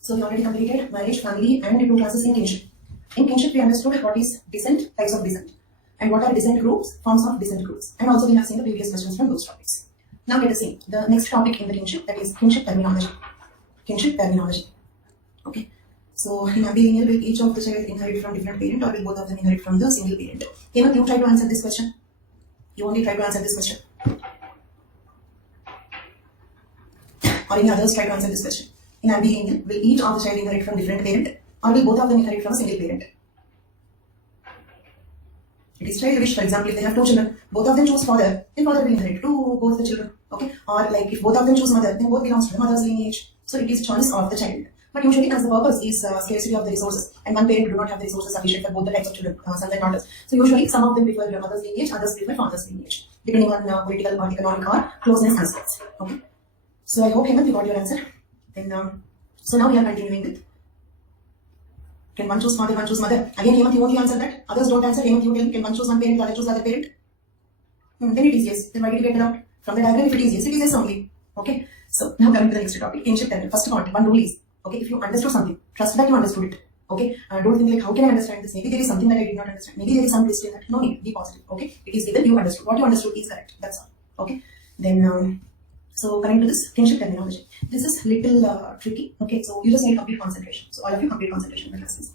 So we already completed marriage, family, and 2 classes in kinship. In kinship, we understood what is descent, types of descent, and what are descent groups, forms of descent groups, and also we have seen the previous questions from those topics. Now let us see the next topic in the kinship, that is kinship terminology. Kinship terminology. Okay. So in ambilineal, will each of the child inherit from different parent, or will both of them inherit from the single parent? Hemant, you try to answer this question. You only try to answer this question. Or any others try to answer this question. In ambilineal, will each of the child inherit from different parent, or will both of them inherit from a single parent? It is child wish. For example, if they have 2 children, both of them choose father, then father will inherit to both the children. Okay. Or like if both of them choose mother, then both belongs to the mother's lineage. So it is choice of the child. But usually, as the purpose is scarcity of the resources, and one parent do not have the resources sufficient for both the types of children, sons and daughters. So usually, some of them prefer their mother's lineage, others prefer father's lineage, depending on political or economic or closeness aspects. Okay. So I hope Hemant, you got your answer. Then so now we are continuing with. Can one choose father, one choose mother? Again, Hemant, you only answer that. Others don't answer. Hemant, you tell me, can one choose one parent, other choose other parent? Then it is yes. Then why did you get it out? From the diagram, if it is yes only. Okay. So now coming to the next topic, kinship term. First point, one rule is, okay, if you understood something, trust that you understood it. Okay. Don't think like, how can I understand this? Maybe there is something that I did not understand. Maybe there is some twist in that. No need. Be positive. Okay. It is given, you understood. What you understood is correct. That's all. Okay. Then so coming to this kinship terminology, this is little tricky. Okay, so you just need complete concentration. So all of you complete concentration in classes.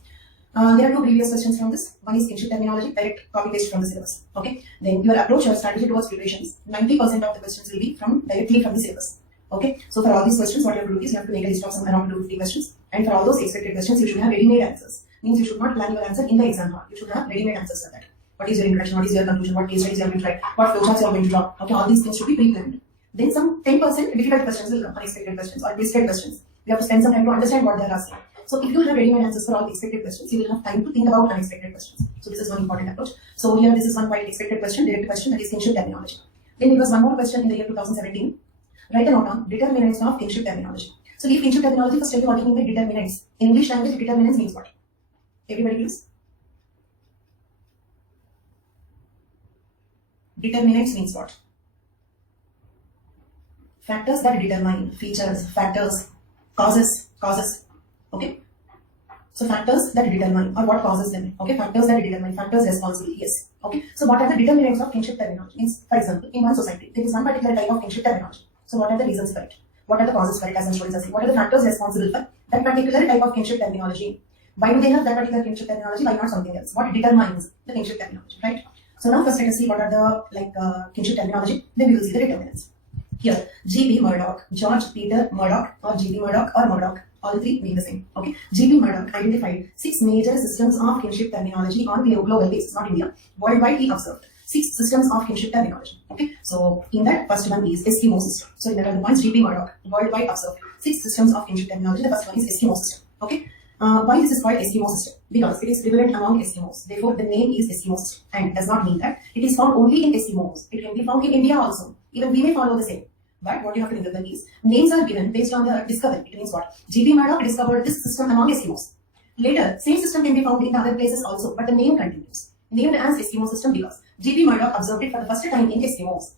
There are 2 previous questions from this. One is kinship terminology, direct copy paste from the syllabus. Okay, then your approach, your strategy towards preparations. 90% of the questions will be directly from the syllabus. Okay, so for all these questions, what you have to do is you have to make a list of some around 250 questions, and for all those expected questions, you should have ready-made answers. Means you should not plan your answer in the exam hall. You should have ready-made answers for that. What is your introduction? What is your conclusion? What case studies you are going to try? What flowcharts you are going to draw? Okay, all these things should be pre-planned. Then some 10% difficult questions will come, unexpected questions or twisted questions. You have to spend some time to understand what they are asking. So if you have ready-made answers for all the expected questions, you will have time to think about unexpected questions. So this is one important approach. So here this is one quite expected question, direct question, that is kinship terminology. Then there was one more question in the year 2017. Write a note on determinants of kinship terminology. So leave kinship terminology, first tell you what you mean by determinants. In English language, determinants means what? Everybody please. Determinants means what? Factors that determine, features, factors, causes. Okay. So factors that determine, or what causes them. Okay. Factors that determine, factors responsible. Yes. Okay. So what are the determinants of kinship terminology? Means, for example, in one society, there is one particular type of kinship terminology. So what are the reasons for it? What are the causes for it, as I'm showing us? What are the factors responsible for that particular type of kinship terminology? Why do they have that particular kinship terminology? Why not something else? What determines the kinship terminology, right? So now first let us see what are the kinship terminology. Then we will see the determinants. Here, G.P. Murdoch, George Peter Murdoch, or G.P. Murdoch or Murdoch, all 3 mean the same. Okay, G.P. Murdoch identified 6 major systems of kinship terminology on a global basis, not India. Worldwide, he observed 6 systems of kinship terminology. Okay, so in that first one is Eskimo system. So remember the points, G.P. Murdoch worldwide observed 6 systems of kinship terminology. The first one is Eskimo system. Okay, why this is called Eskimo system? Because it is prevalent among Eskimos. Therefore, the name is Eskimo system, and does not mean that it is found only in Eskimos. It can be found in India also. Even we may follow the same. But what you have to remember is names are given based on the discovery. It means what? G.P. Murdoch discovered this system among Eskimos. Later, same system can be found in other places also, but the name continues. Named as Eskimo system because G.P. Murdoch observed it for the first time in Eskimos.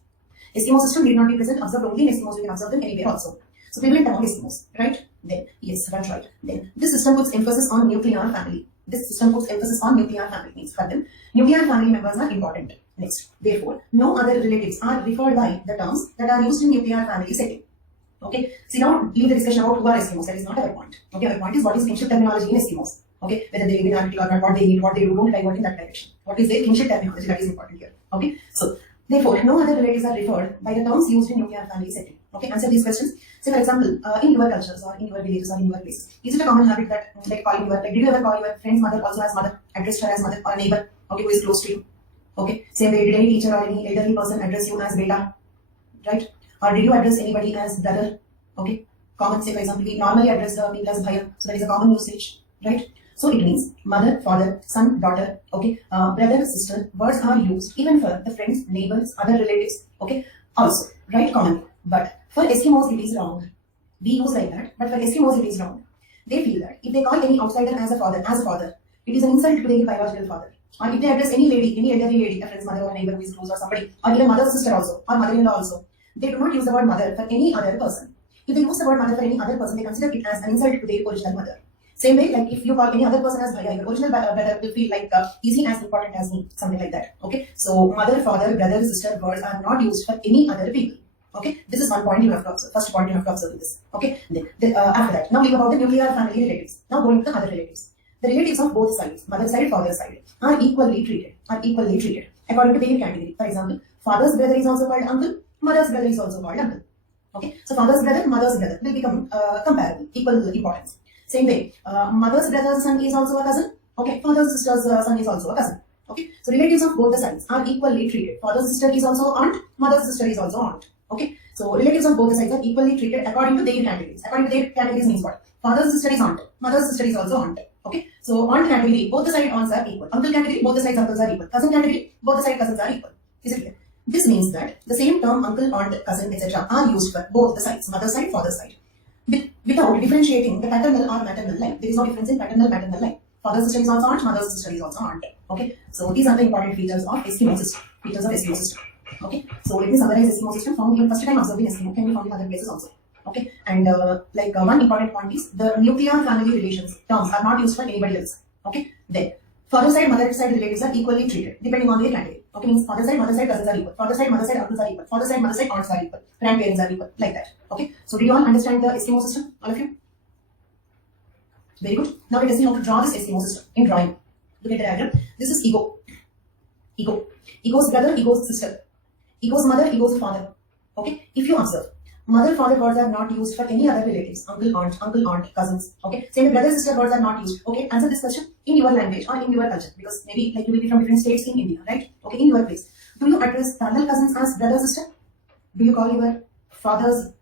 Eskimo system need not be present, observed only in Eskimos. We can observe them anywhere also. So prevalent among Eskimos, right? Then, yes, that's right. Then, this system puts emphasis on nuclear family. This system puts emphasis on nuclear family. Means for them, nuclear family members are important. Next, therefore, no other relatives are referred by the terms that are used in nuclear family setting. Okay, see now, leave the discussion about who are Eskimos. That is not our point. Okay, our point is what is kinship terminology in Eskimos. Okay, whether they live in Arctic or not, what they eat, what they do, don't divert in that direction. What is their kinship terminology? That is important here. Okay, so therefore, no other relatives are referred by the terms used in nuclear family setting. Okay, answer these questions. Say for example, in your cultures or in your villages or in your places, is it a common habit that like calling your, like did you ever call your friend's mother also as mother, addressed her as mother, or a neighbor, okay, who is close to you? Okay, same way, did any teacher or any elderly person address you as beta, right? Or did you address anybody as brother? Okay, common, say for example, we normally address the people as bhaiya, so that is a common usage, right? So it means mother, father, son, daughter, okay, brother, sister, words are used even for the friends, neighbors, other relatives, okay, also, right, common. But for Eskimos, it is wrong. We use like that, but for Eskimos, it is wrong. They feel that if they call any outsider as a father, it is an insult to their biological father. Or if they address any lady, any elderly lady, a friend's mother or a neighbor who is close or somebody, or even mother's sister also, or mother-in-law also, they do not use the word mother for any other person. If they use the word mother for any other person, they consider it as an insult to their original mother. Same way, like if you call any other person as bhaiya, your original brother will feel like easy as important as me, something like that. Okay, so mother, father, brother, sister words are not used for any other people. Okay, this is one point you have to observe. First point you have to observe this. Okay, after that, now leave about the nuclear family relatives. Now going to the other relatives. The relatives of both sides, mother side, father side, are equally treated. According to their category. For example, father's brother is also called uncle, mother's brother is also called uncle. Okay, so father's brother, mother's brother will become comparable, equal importance. Same way, mother's brother's son is also a cousin. Okay, father's sister's son is also a cousin. Okay, so relatives of both the sides are equally treated. Father's sister is also aunt, mother's sister is also aunt. Okay, so relatives of both the sides are equally treated according to their categories. According to their categories means what? Father's sister is aunt, mother's sister is also aunt. Okay, so aunt category, both the side aunts are equal. Uncle category, both the sides uncles are equal. Cousin category, both the side cousins are equal. Is it clear? This means that the same term uncle, aunt, cousin, etc. are used for both the sides, mother side, father side. Without differentiating the paternal or maternal line. There is no difference in paternal maternal line. Father's sister is also aunt, mother's sister is also aunt. Okay, so these are the important features of Eskimo system. Okay, so let me summarize Eskimo system. Found in first time observing Eskimo can be found in other places also. Okay, and one important point is the nuclear family relations terms are not used for anybody else. Okay, then father side, mother side relatives are equally treated depending on their category. Okay, means father side, mother side cousins are equal. Father side, mother side uncles are equal. Father side, mother side aunts are equal. Grandparents are equal. Like that. Okay, so do you all understand the Eskimo system? All of you? Very good. Now let us see how to draw this Eskimo system in drawing. Look at the diagram. This is ego. Ego's brother, ego's sister. Ego's mother, ego's father. Okay, if you observe, mother, father words are not used for any other relatives. Uncle, aunt, cousins. Okay, same brother, sister words are not used. Okay, answer this question in your language or in your culture, because maybe like you will be from different states in India, right? Okay, in your place. Do you address paternal cousins as brother, sister? Do you call your fathers?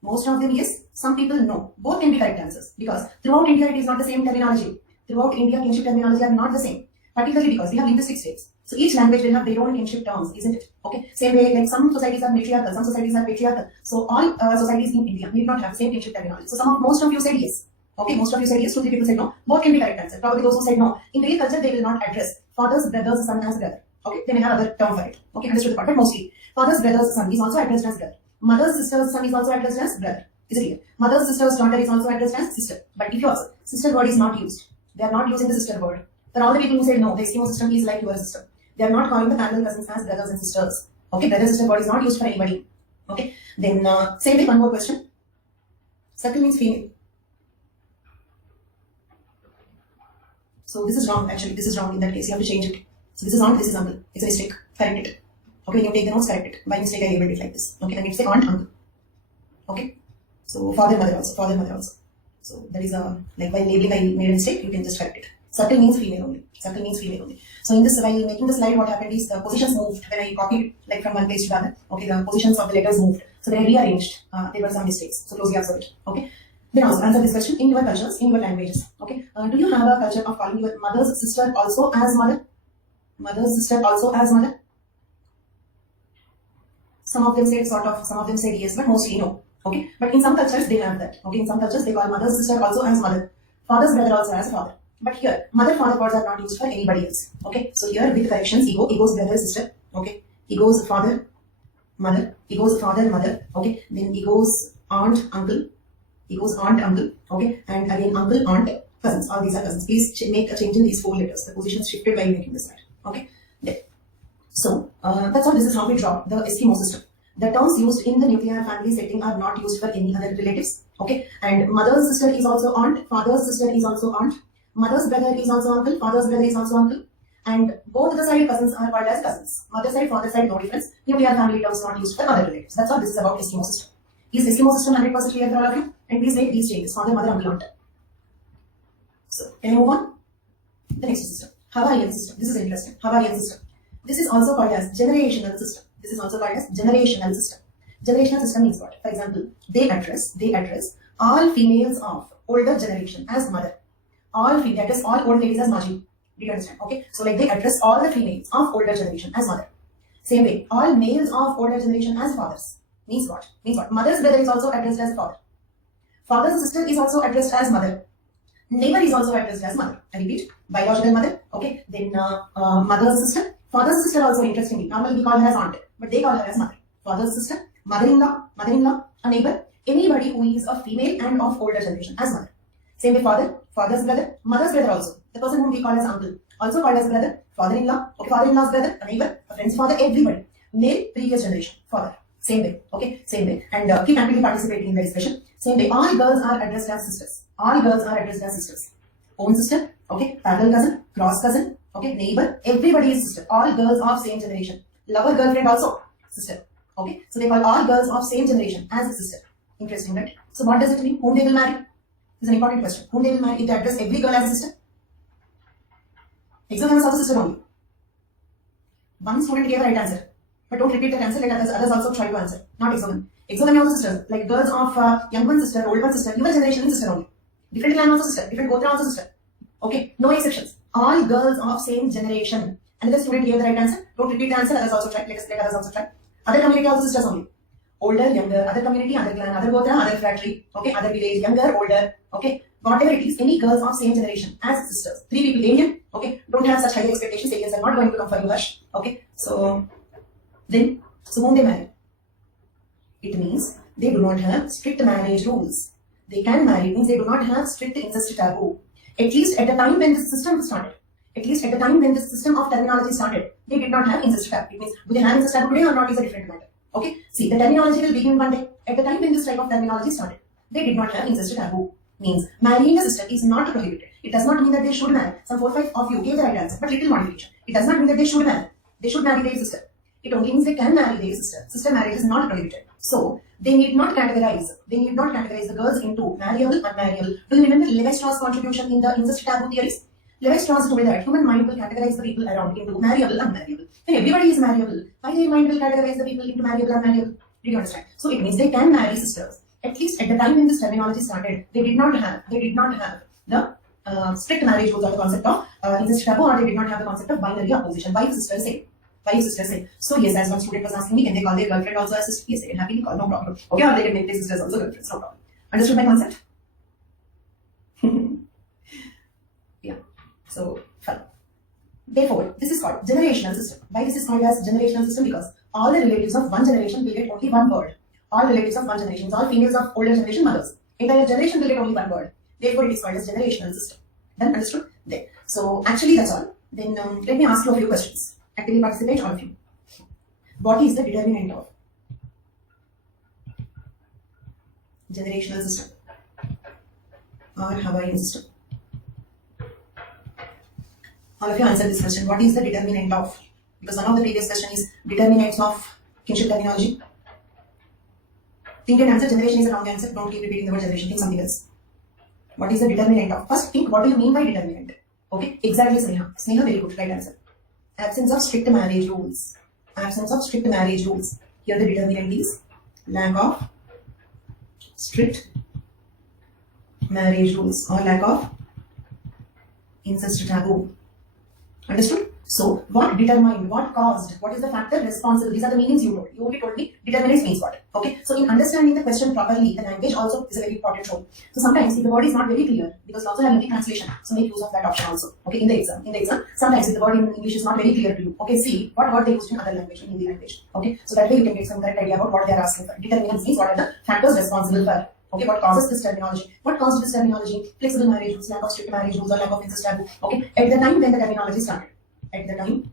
Most of them yes, some people no. Both can be correct answers, because throughout India it is not the same terminology. Throughout India, kinship terminology are not the same, particularly because we have linguistic states. So each language will have their own kinship terms, isn't it? Okay, same way like some societies are matriarchal, some societies are patriarchal. So all societies in India need not have the same kinship terminology. So most of you said yes. Okay, most of you said yes, 2-3 people said no. Both can be correct answers. Probably those who said no, in their culture they will not address father's brother's son as brother. Okay, they may have other term for it. Okay, understood the part, but mostly father's brother's son is also addressed as brother. Mother's sister's son is also addressed as brother. Is it clear? Mother's sister's daughter is also addressed as sister. But if you observe, sister word is not used. They are not using the sister word. For all the people who said no, the Eskimo system is like your system. They are not calling the paternal cousins as brothers and sisters. Okay, brother sister word is not used for anybody. Okay, then same way, one more question. Circle means female. So this is wrong actually. This is wrong in that case. You have to change it. So this is aunt, this is uncle. It's a mistake. Correct it. Okay, when you take the notes, correct it. By mistake, I labeled it like this. Okay, then you say aunt, uncle. Okay, so father, mother also. So that is like while labeling, I made a mistake. You can just correct it. Circle means female only. So in this, while making the slide, what happened is the positions moved when I copied like from one place to the other. Okay, the positions of the letters moved. So when I rearranged, there were some mistakes. So closely observe it. Okay. Then also answer this question in your cultures, in your languages. Okay. Do you have a culture of calling your mother's sister also as mother? Mother's sister also as mother? Some of them said sort of, some of them said yes, but mostly no. Okay. But in some cultures they have that. Okay. In some cultures they call mother's sister also as mother. Father's brother also as father. But here, mother, father words are not used for anybody else. Okay. So here with corrections, ego, ego's brother, sister. Okay. Ego's father, mother. Ego's father, mother. Okay. Then ego's aunt, uncle. Ego's aunt, uncle. Okay. And again, uncle, aunt, cousins. All these are cousins. Please make a change in these 4 letters. The positions shifted while making this slide. Okay. There. So that's all. This is how we draw the Eskimo system. The terms used in the nuclear family setting are not used for any other relatives. Okay. And mother's sister is also aunt. Father's sister is also aunt. Mother's brother is also uncle. Father's brother is also uncle. And both the side cousins are called as cousins. Mother side, father side, no difference. Nuclear family terms not used for other relatives. That's all this is about Eskimo system. Is Eskimo system 100% clear for all of you? And please make these changes. Father, mother, uncle, aunt. So, can I move on? The next system. Hawaiian system. This is interesting. Hawaiian system. This is also called as generational system. Generational system means what? For example, they address all females of older generation as mother. All old ladies as Maji. Do you understand? Okay. So like they address all the females of older generation as mother. Same way, all males of older generation as fathers. Means what? Mother's brother is also addressed as father. Father's sister is also addressed as mother. Neighbor is also addressed as mother. I repeat, biological mother. Okay. Then mother's sister. Father's sister also, interestingly, normally we call her as aunt, but they call her as mother. Father's sister, Mother-in-law, a neighbor, anybody who is a female and of older generation as mother. Same way father's brother, mother's brother also. The person whom we call as uncle, also called as brother, father-in-law, okay, father-in-law's brother, a neighbor, a friend's father, everybody. Male, previous generation, father. Same way, okay, same way. And keep actively participating in the discussion. Same way, all girls are addressed as sisters. All girls are addressed as sisters. Own sister, okay, parallel cousin, cross cousin, okay, neighbor, everybody is sister. All girls of same generation. Lover, girlfriend also, sister. Okay, so they call all girls of same generation as a sister. Interesting, right? So what does it mean? Whom they will marry? Is an important question. Whom they will marry if they address every girl as a sister? Exam is also sister only. One student gave the right answer, but don't repeat the answer. Let others also try to answer. Not exam. Exam also sisters, like girls of young one sister, old one sister, your generation is sister only. Different clan also sister, different gotra also sister. Okay, no exceptions. All girls of same generation. Another student gave the right answer. Don't repeat the answer. Others also try. Let others also try. Other community also sisters only. Older, younger, other community, other clan, other gotra, other fratry, okay, other village, younger, older, okay, whatever it is, any girls of same generation as sisters. 3 people, alien, okay, don't have such high expectations, aliens are not going to come for you, hush, okay, so whom they marry? It means they do not have strict marriage rules. They can marry, means they do not have strict incest taboo. At least at the time when the system started, at least at the time when the system of terminology started, they did not have incest taboo. It means do they have incest taboo today or not is a different matter. Okay, see, the terminology will begin one day. At the time when this type of terminology started, they did not have incest taboo. Means marrying a sister is not prohibited. It does not mean that they should marry. Some 4 or 5 of you gave the right answer, but little modification. It does not mean that they should marry. They should marry their sister. It only means they can marry their sister. Sister marriage is not prohibited. So they need not categorize. They need not categorize the girls into marriable, unmarriable. Do you remember Levi-Strauss' contribution in the incest taboo theories? Levi-Strauss told that human mind will categorize the people around into marriable, unmarriable. When everybody is marriable, why their mind will categorize the people into marriable, unmarriable? Did you understand? So it means they can marry sisters. At least at the time when this terminology started, they did not have the strict marriage rules or the concept of incest taboo, or they did not have the concept of binary opposition. Wife, sister, same. Wife, sister, same. So yes, as one student was asking me, can they call their girlfriend also as sister? Yes, they can happily call, no problem. Okay, or they can make their sisters also girlfriends, no problem. Understood my concept? Yeah. So fine. Therefore, this is called generational system. Why this is called as generational system? Because all the relatives of one generation will get only one word. All relatives of one generation, all females of older generation mothers. Entire generation will get only one word. Therefore, it is called as generational system. Then understood? There. So actually that's all. Then let me ask you a few questions. Actively participate, all of you. What is the determinant of generational system or Hawaiian system? All of you answer this question. What is the determinant of? Because one of the previous question is determinants of kinship terminology. Think and answer. Generation is a wrong answer. Don't keep repeating the word generation. Think something else. What is the determinant of? First, think what do you mean by determinant? Okay, exactly, Sneha. Sneha, very good. Right answer. Absence of strict marriage rules. Absence of strict marriage rules. Here the determinant is lack of strict marriage rules or lack of incest taboo. Understood? So, what determined, what caused, what is the factor responsible? These are the meanings you told. You only told me determinants means what. Okay? So, in understanding the question properly, the language also is a very important role. So, sometimes if the word is not very clear, because we also have Hindi translation, so make use of that option also. Okay? In the exam, sometimes if the word in English is not very clear to you, okay, see what word they used in other language, in Hindi language. Okay? So, that way you can get some correct idea about what they are asking for. Determinants means what are the factors responsible for. Okay, what causes this terminology? What caused this terminology? Flexible marriage rules, lack of strict marriage rules, or lack of incest taboo. Okay, at the time when the terminology started. At the time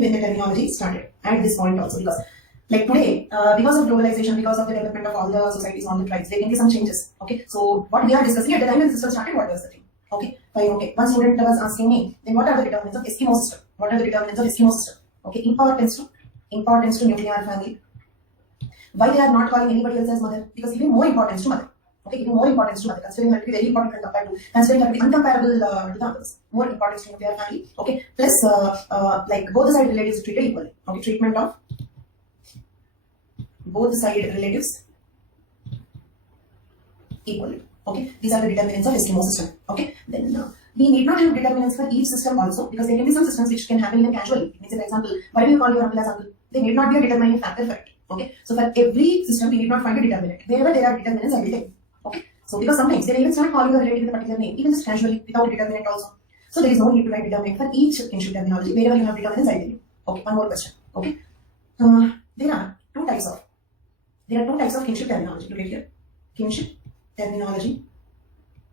when the terminology started. At this point also, because like today, because of globalization, because of the development of all the societies, all the tribes, there can be some changes. Okay, so what we are discussing at the time when the system started, what was the thing? Okay, fine. Okay, one student was asking me, then what are the determinants of Eskimo system? What are the determinants of Eskimo system? Okay, importance to nuclear family. Why they are not calling anybody else as mother? Because giving more importance to mother. Okay, giving more importance to mother, considering her to be very important when compared to, considering her to be uncomparable to the others. More importance to nuclear family. Okay, plus like both the side relatives treated equally. Okay, treatment of both the side relatives equally. Okay, these are the determinants of Eskimo system. Okay, then we need not have determinants for each system also, because there can be some systems which can happen even casually. It means, for example, why do you call your uncle as uncle? There need not be a determining factor for it. Okay, so for every system we need not find a determinant. Wherever there are determinants, I will take. Okay, so because sometimes they even start calling a relative with a particular name, even just casually without a determinant also. So there is no need to write determinant for each kinship terminology. Wherever you have determinants, I will tell you. Okay, one more question. Okay, there are two types of kinship terminology. Look at here. Kinship terminology,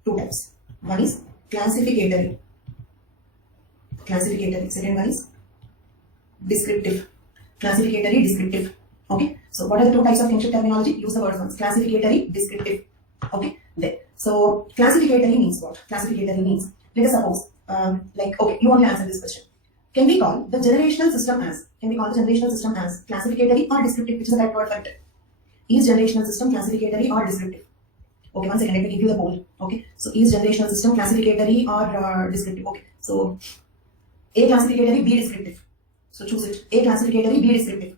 two types. One is classificatory. Second one is descriptive. Classificatory, descriptive. Okay. So what are the two types of kinship terminology? Use the words once. Classificatory, descriptive. Okay. There. So classificatory means what? Classificatory means, let us suppose, okay, you only answer this question. Can we call the generational system as classificatory or descriptive, which is the right word for it? Is generational system classificatory or descriptive? Okay, one second, let me give you the poll. Okay, so is generational system classificatory or descriptive? Okay, so A classificatory, B descriptive. So choose it. A classificatory, B descriptive.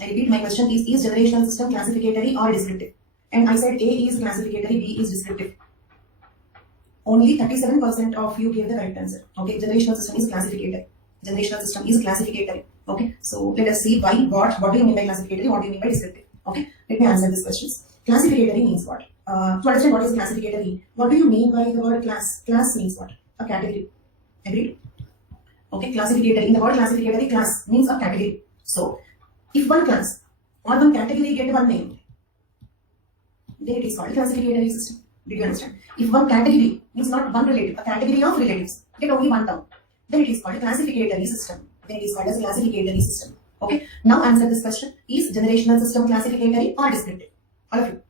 I repeat, my question is generational system classificatory or descriptive? And I said A is classificatory, B is descriptive. Only 37% of you gave the right answer. Okay, generational system is classificatory. Okay, so let us see why, what do you mean by classificatory, what do you mean by descriptive? Okay, let me answer these questions. Classificatory means what? To understand what is classificatory, what do you mean by the word class? Class means what? A category. Agreed? Okay, classificatory. In the word classificatory, class means a category. So, if one class or one category get one name, then it is called classificatory system. Did you understand? If one category means not one relative, a category of relatives get only one term, then it is called a classificatory system. Okay. Now answer this question. Is generational system classificatory or descriptive? All of you.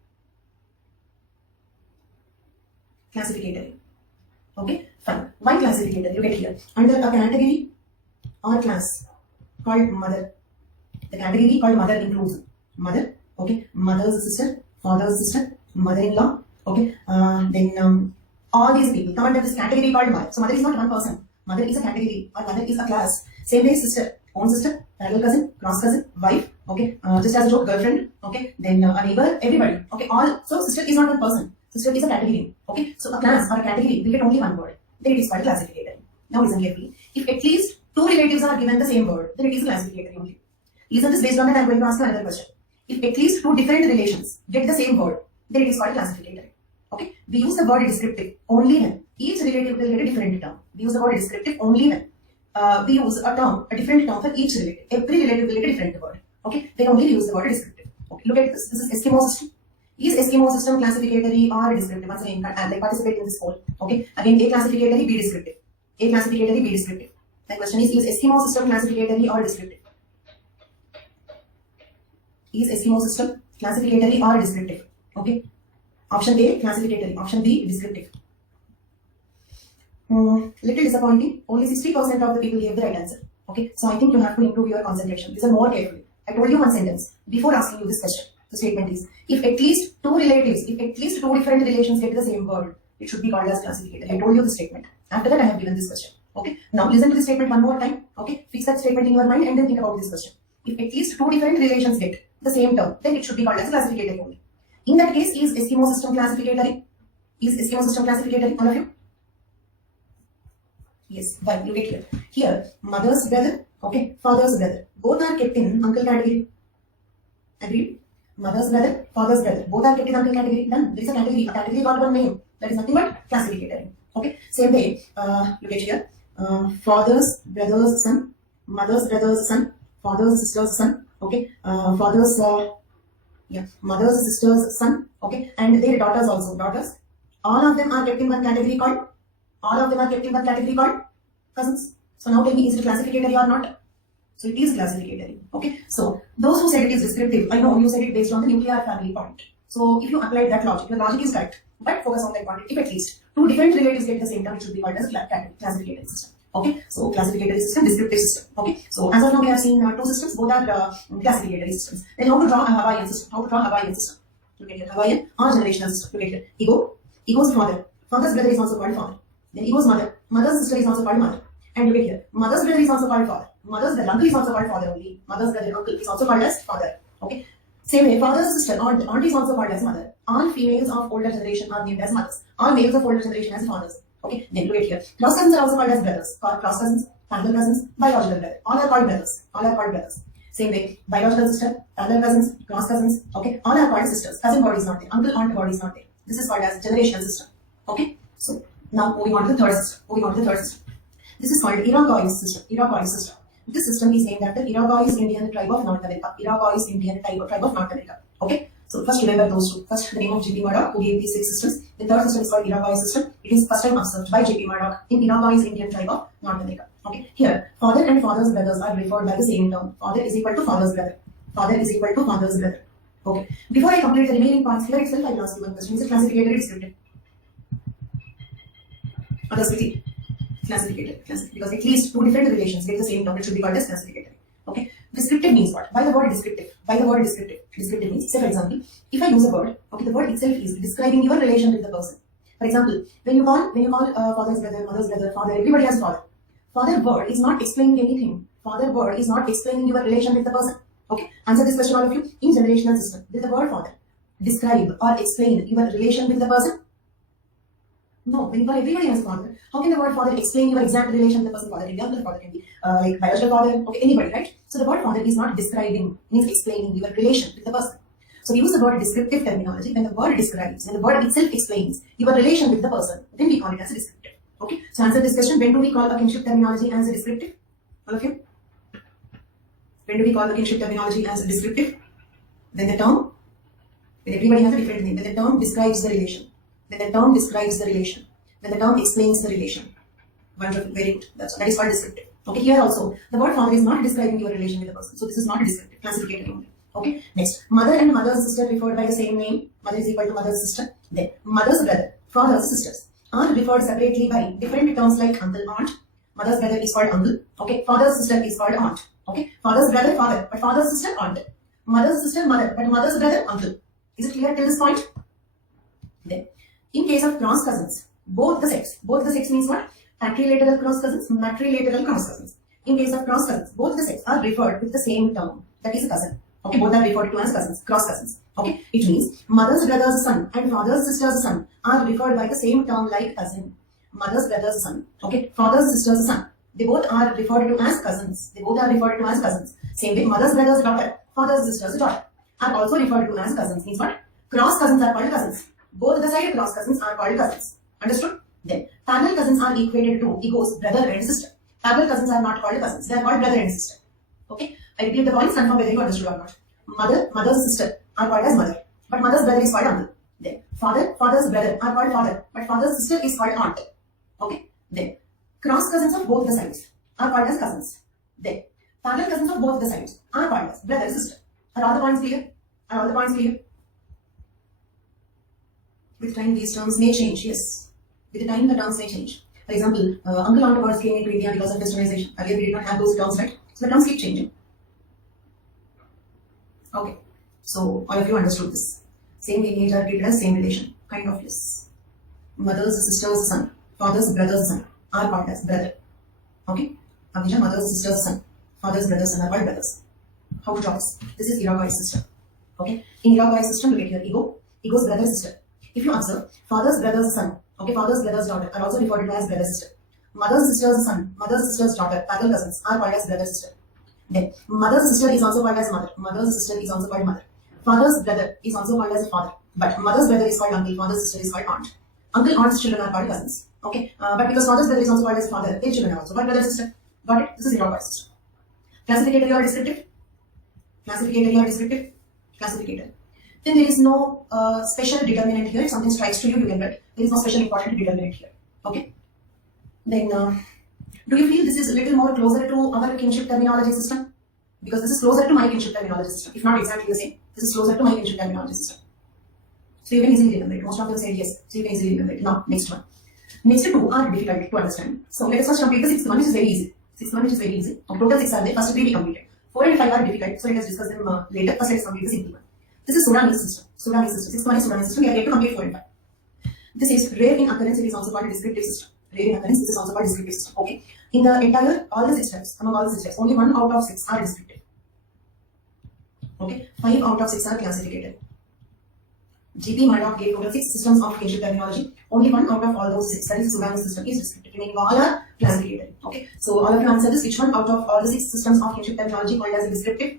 Classificatory. Okay. Fine. Why classificatory? You get here. Under a category or class called mother. The category called mother includes mother. Okay. Mother's sister, father's sister, mother-in-law. Okay. Then all these people come under this category called mother. So mother is not one person. Mother is a category or mother is a class. Same way sister, own sister, parallel cousin, cross cousin, wife. Okay. Just as a joke, girlfriend. Okay. Then a neighbor, everybody. Okay. All. So sister is not one person. Sister is a category. Okay. So a class or a category will get only one word. Then it is called classificatory. Now listen carefully. If at least two relatives are given the same word, then it is classificatory only. Listen this, based on that I am going to ask you another question. If at least two different relations get the same word, then it is called classificatory. Okay. We use the word descriptive only when each relative will get a different term. We use the word descriptive only when we use a different term for each relative. Every relative will get a different word. Okay. Then only we use the word descriptive. Okay. Look at this. This is Eskimo system. Is Eskimo system classificatory or descriptive? Once again, participate in this poll. Okay. Again, A classificatory, B descriptive. A classificatory, B descriptive. My question is Eskimo system classificatory or descriptive? Is Eskimo system classificatory or descriptive? Okay. Option A, classificatory. Option B, descriptive. Little disappointing. Only 60% of the people gave the right answer. Okay. So I think you have to improve your concentration. Listen more carefully. I told you one sentence before asking you this question. The statement is, if at least two relatives, if at least two different relations get the same word, it should be called as classificatory. I told you the statement. After that, I have given this question. Okay. Now listen to the statement one more time. Okay. Fix that statement in your mind and then think about this question. If at least two different relations get the same term, then it should be called as classificatory only. In that case, is Eskimo system classificatory? Is Eskimo system classificatory? All of you? Yes. Why? Look at here. Here, mother's brother, okay, father's brother. Both are kept in uncle category. Agreed? Mother's brother, father's brother. Both are kept in uncle category. Done. There is a category. A category got one name. That is nothing but classificatory. Okay. Same way, look at here. Father's brother's son, mother's brother's son, father's sister's son. Okay. Father's mother's sister's son. Okay. And their daughters also. Daughters. All of them are kept in one category called. Cousins. So now tell me, is it classificatory or not? So it is classificatory. Okay. So those who said it is descriptive, I know you said it based on the nuclear family point. So if you apply that logic, your logic is correct. But focus on that point. If at least two different relatives get the same term, it should be called as classificatory system. Okay. So classificatory system, descriptive system. Okay. So as of now we have seen two systems. Both are classificatory systems. Then how to draw a Hawaiian system? Look at here. Hawaiian or generational system. Look at here. Ego's father. Father's brother is also called father. Then ego's mother. Mother's sister is also called mother. And look at here. Mother's brother is also called father. Mother's brother, uncle is also called father only. Mother's brother, uncle is also called as father. Okay. Same way, father's sister, aunt is also called as mother. All females of older generation are named as mothers. All males of older generation as fathers. Okay. Then look at here. Cross cousins are also called as brothers. Cross cousins, parallel cousins, biological brother. All are called brothers. Same way, biological sister, parallel cousins, cross cousins. Okay. All are called sisters. Cousin body is not there. Uncle, aunt body is not there. This is called as generational system. Okay. So now moving on to the third system. This is called Iroquois system. This system is named after Iroquois Indian tribe of North America. Iroquois Indian tribe of North America. Okay. So first remember those two. First the name of JP Murdoch, who gave these 6 systems. The third system is called Iroquois system. It is first time observed by JP Murdoch in Iroquois Indian tribe of North America. Okay. Here, father and father's brothers are referred by the same term. Father is equal to father's brother. Father is equal to father's brother. Okay. Before I complete the remaining points, here itself I will ask you one question. Is it classificated or descriptive? Others will be classificated. Because at least 2 different relations get the same term. It should be called as classificated. Okay. Descriptive means what? By the word descriptive. By the word descriptive. Descriptive means, say for example, if I use a word, okay, the word itself is describing your relation with the person. For example, when you call father's brother, mother's brother, father, everybody has father. Father word is not explaining anything. Father word is not explaining your relation with the person. Okay, answer this question all of you. In generational system, will the word father describe or explain your relation with the person? No, when everybody has father, how can the word father explain your exact relation with the person? Father can be uncle, father can be like biological father, okay, anybody, right? So the word father is not describing, means explaining your relation with the person. So we use the word descriptive terminology when the word describes, when the word itself explains your relation with the person, then we call it as a descriptive. Okay, so answer this question. When do we call a kinship terminology as a descriptive? All of you? When do we call the kinship terminology as a descriptive? When the term, when everybody has a different name, when the term describes the relation. When the term describes the relation, when the term explains the relation. Wonderful, very good. That is called descriptive. Okay, here also, the word father is not describing your relation with the person. So this is not a descriptive, classificated only. Okay, next, mother and mother's sister referred by the same name. Mother is equal to mother's sister. Then, mother's brother, father's sisters are referred separately by different terms like uncle, aunt. Mother's brother is called uncle. Okay, father's sister is called aunt. Okay, father's brother, father, but father's sister, aunt. Mother's sister, mother, but mother's brother, uncle. Is it clear till this point? Then, in case of cross cousins, both the sex means what? Patrilateral cross cousins, matrilateral cross cousins. In case of cross cousins, both the sex are referred with the same term, that is a cousin. Okay, both are referred to as cousins, cross cousins. Okay, it means mother's brother's son and father's sister's son are referred by the same term like cousin. Mother's brother's son, okay, father's sister's son. They both are referred to as cousins. Same way, mother's brother's daughter, father's sister's daughter are also referred to as cousins. Means what? Cross cousins are called cousins. Both the side cross cousins are called cousins. Understood? Then, parallel cousins are equated to equals brother and sister. Parallel cousins are not called cousins. They are called brother and sister. Okay? I repeat the points, confirm whether you understood or not. Mother's sister are called as mother. But mother's brother is called uncle. Then, father's brother are called father. But father's sister is called aunt. Okay? Then, cross cousins of both the sides are called as cousins. Then, parallel cousins of both the sides are called as brother and sister. Are all the points clear? With time, these terms may change, yes. With the time, the terms may change. For example, uncle aunt words came into India because of westernization. Earlier, we did not have those terms, right? So the terms keep changing. Okay. So, all of you understood this. Same lineage are treated as same relation. Kind of, yes. Mother's sister's son, father's brother's son are called as brother. Okay. Abhija, mother's sister's son, father's brother's son are called brothers. How to draw this? This is Iroquois system. Okay. In Iroquois system, look at here. Ego's brother, sister. If you observe, father's brother's son, okay, father's brother's daughter are also referred to as brother sister. Mother's sister's son, mother's sister's daughter, parallel cousins are called as brother sister. Then, mother's sister is also called as mother. Mother's sister is also called mother. Father's brother is also called as father. But mother's brother is called uncle, father's sister is called aunt. Uncle, aunt's children are called cousins. Okay, but because father's brother is also called as father, their children are also called brother sister. Got it? This is Iroquois system. Classificator or descriptive? Classificator. Then there is no special determinant here. If something strikes to you, you can write. There is no special important determinant here. Okay. Then, do you feel this is a little more closer to our kinship terminology system? Because this is closer to my kinship terminology system. If not exactly the same, this is closer to my kinship terminology system. So you can easily remember it. Most of them said yes. So you can easily remember it. Now, next one. Next two are difficult to understand. So let us first complete the sixth one, which is very easy. Total 6 are there. First 3 we completed. 4 and 5 are difficult. So let us discuss them later. First let us complete the simple one. This is Sudanese system. Sixth one is Sudanese system. We are yet to complete 4 and 5. This is rare in occurrence. It is also called a descriptive system. Rare in occurrence. This is also called a descriptive system. Okay. In the entire, all the 6 steps, among all the 6 steps, only 1 out of 6 are descriptive. Okay. 5 out of 6 are classificated. JP Murdoch gave total 6 systems of kinship terminology. Only 1 out of all those 6, that is the Sudanese system, is descriptive. Remaining all are classificated. Okay. So all of you answer this. Which one out of all the 6 systems of kinship terminology called as descriptive?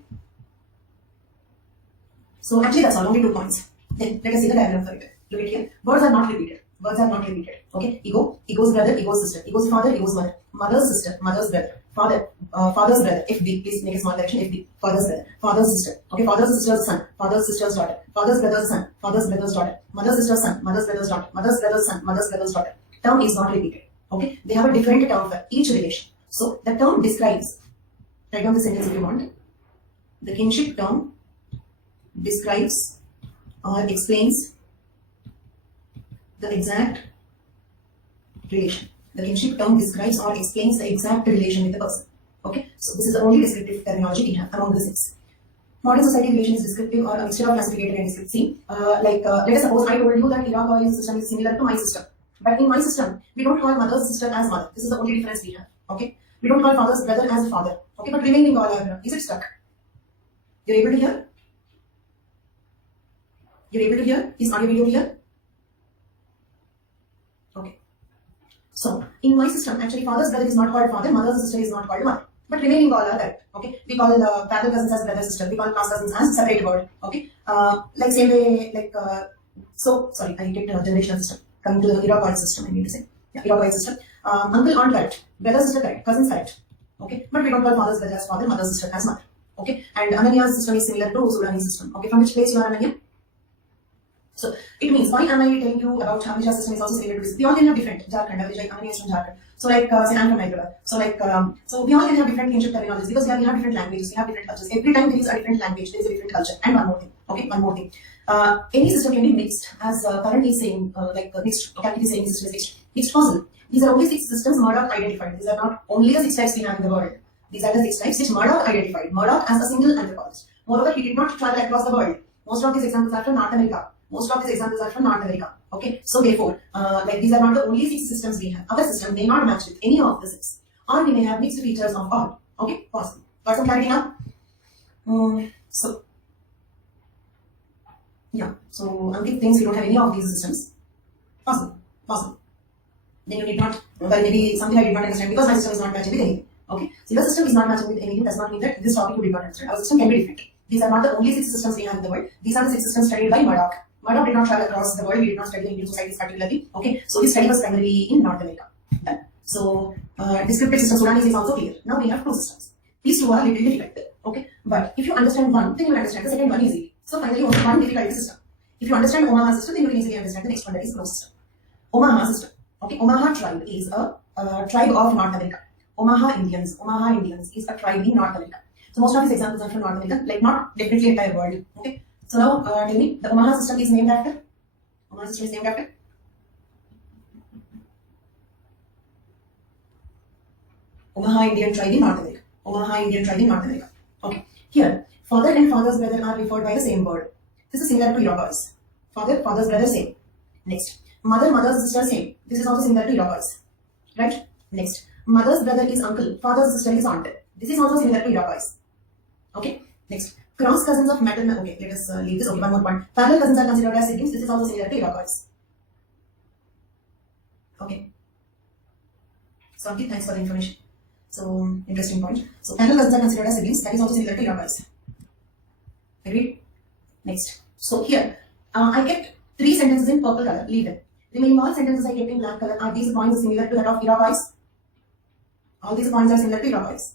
So actually that's all, only 2 points. Then let us see the diagram for it. Look at here. Words are not repeated. Okay. Ego's brother, ego's sister. Ego's father, ego's mother. Mother's sister, mother's brother. father's brother, FB, please make a small correction, FB, father's brother, father's sister, okay, father's sister's son, father's sister's daughter, father's brother's son, father's brother's daughter, mother's sister's son, mother's brother's daughter, mother's brother's son, mother's brother's daughter. Term is not repeated, okay, they have a different term for each relation. So the term describes, write down the sentence if you want, the kinship term describes or explains the exact relation. The kinship term describes or explains the exact relation with the person. Okay, so this is the only descriptive terminology we have among the six. Modern society relation is descriptive or a mixture of classificative and descriptive. Let us suppose I told you that Iraq system is similar to my system. But in my system, we don't call mother's sister as mother. This is the only difference we have. Okay, we don't call father's brother as a father. Okay, but remaining all are, is it stuck? You're able to hear? You're able to hear? Is audio video clear? Okay. So, in my system, actually father's brother is not called father, mother's sister is not called mother. But remaining all are correct. Okay. We call parallel cousins as brother sister. We call cross cousins as separate word. Okay. Like same way, like sorry, I get generational system. Coming to the Iroquois system, I need to say. Yeah, Iroquois system. Uncle, aunt correct. Brother, sister correct. Cousins correct. Okay. But we don't call father's brother as father, mother's sister as mother. Okay. And Ananya's system is similar to Sudani's system. Okay. From which place you are, Ananya? So it means, why am I telling you about Hamisha's system is also similar to this? We all can have different Jharkhand, which like Ananya is from Jharkhand. So like say I'm from Hyderabad. So like so we all can have different kinship terminologies because we have different languages, we have different cultures. Every time there is a different language, there is a different culture. And one more thing. Okay, one more thing. Any system can be mixed, as currently saying mixed. Can be saying system is mixed puzzle. These are only 6 systems Murdoch identified. These are not only the 6 types we have in the world. These are the 6 types which Murdoch identified. Murdoch as a single anthropologist. Moreover, he did not travel across the world. Most of these examples are from North America. Most of these examples are from North America. Okay, so therefore, like these are not the only 6 systems we have. Our system may not match with any of the 6, or we may have mixed features of all. Okay, possible. Got some clarity now? So, yeah. So Ankit thinks we don't have any of these systems. Possible. Possible. Then you did not. Well, maybe something I did not understand because my system is not matching with anything. Okay, so your system is not matching with anything does not mean that this topic you did not understand. Our system can be different. These are not the only 6 systems we have in the world. These are the 6 systems studied by Murdoch. Murdoch did not travel across the world. He did not study the Indian societies particularly. Okay, so his study was primarily in North America. Done. So descriptive system Sudanese is also clear. Now we have 2 systems. These 2 are a little difficult. Okay, but if you understand one, then you will understand the second one easily. So finally, only one difficult system. If you understand Omaha system, then you can easily understand the next one, that is flow system. Omaha system. Okay, Omaha tribe is a tribe of North America. Omaha Indians is a tribe in North America. So most of these examples are from North America, like not definitely entire world. Okay. So now tell me, the Omaha system is named after? Omaha system is named after? Omaha Indian tribe in North America. Omaha Indian tribe in North America. Okay. Here, father and father's brother are referred by the same word. This is similar to Iroquois. Father, father's brother, same. Next. Mother, mother's sister, same. This is also similar to Iroquois. Right? Next. Mother's brother is uncle. Father's sister is aunt. This is also similar to Iroquois. Okay. Next. Cross cousins of maternal. Okay, let us leave this. Okay, one more point. Parallel cousins are considered as siblings. This is also similar to Iroquois. Okay. So, Ankit, thanks for the information. So, interesting point. So, parallel cousins are considered as siblings. That is also similar to Iroquois. Agreed? Next. So, here, I kept 3 sentences in purple color. Leave them. Remaining all sentences I kept in black color. Are these points similar to that of Iroquois? All these points are similar to Iroquois.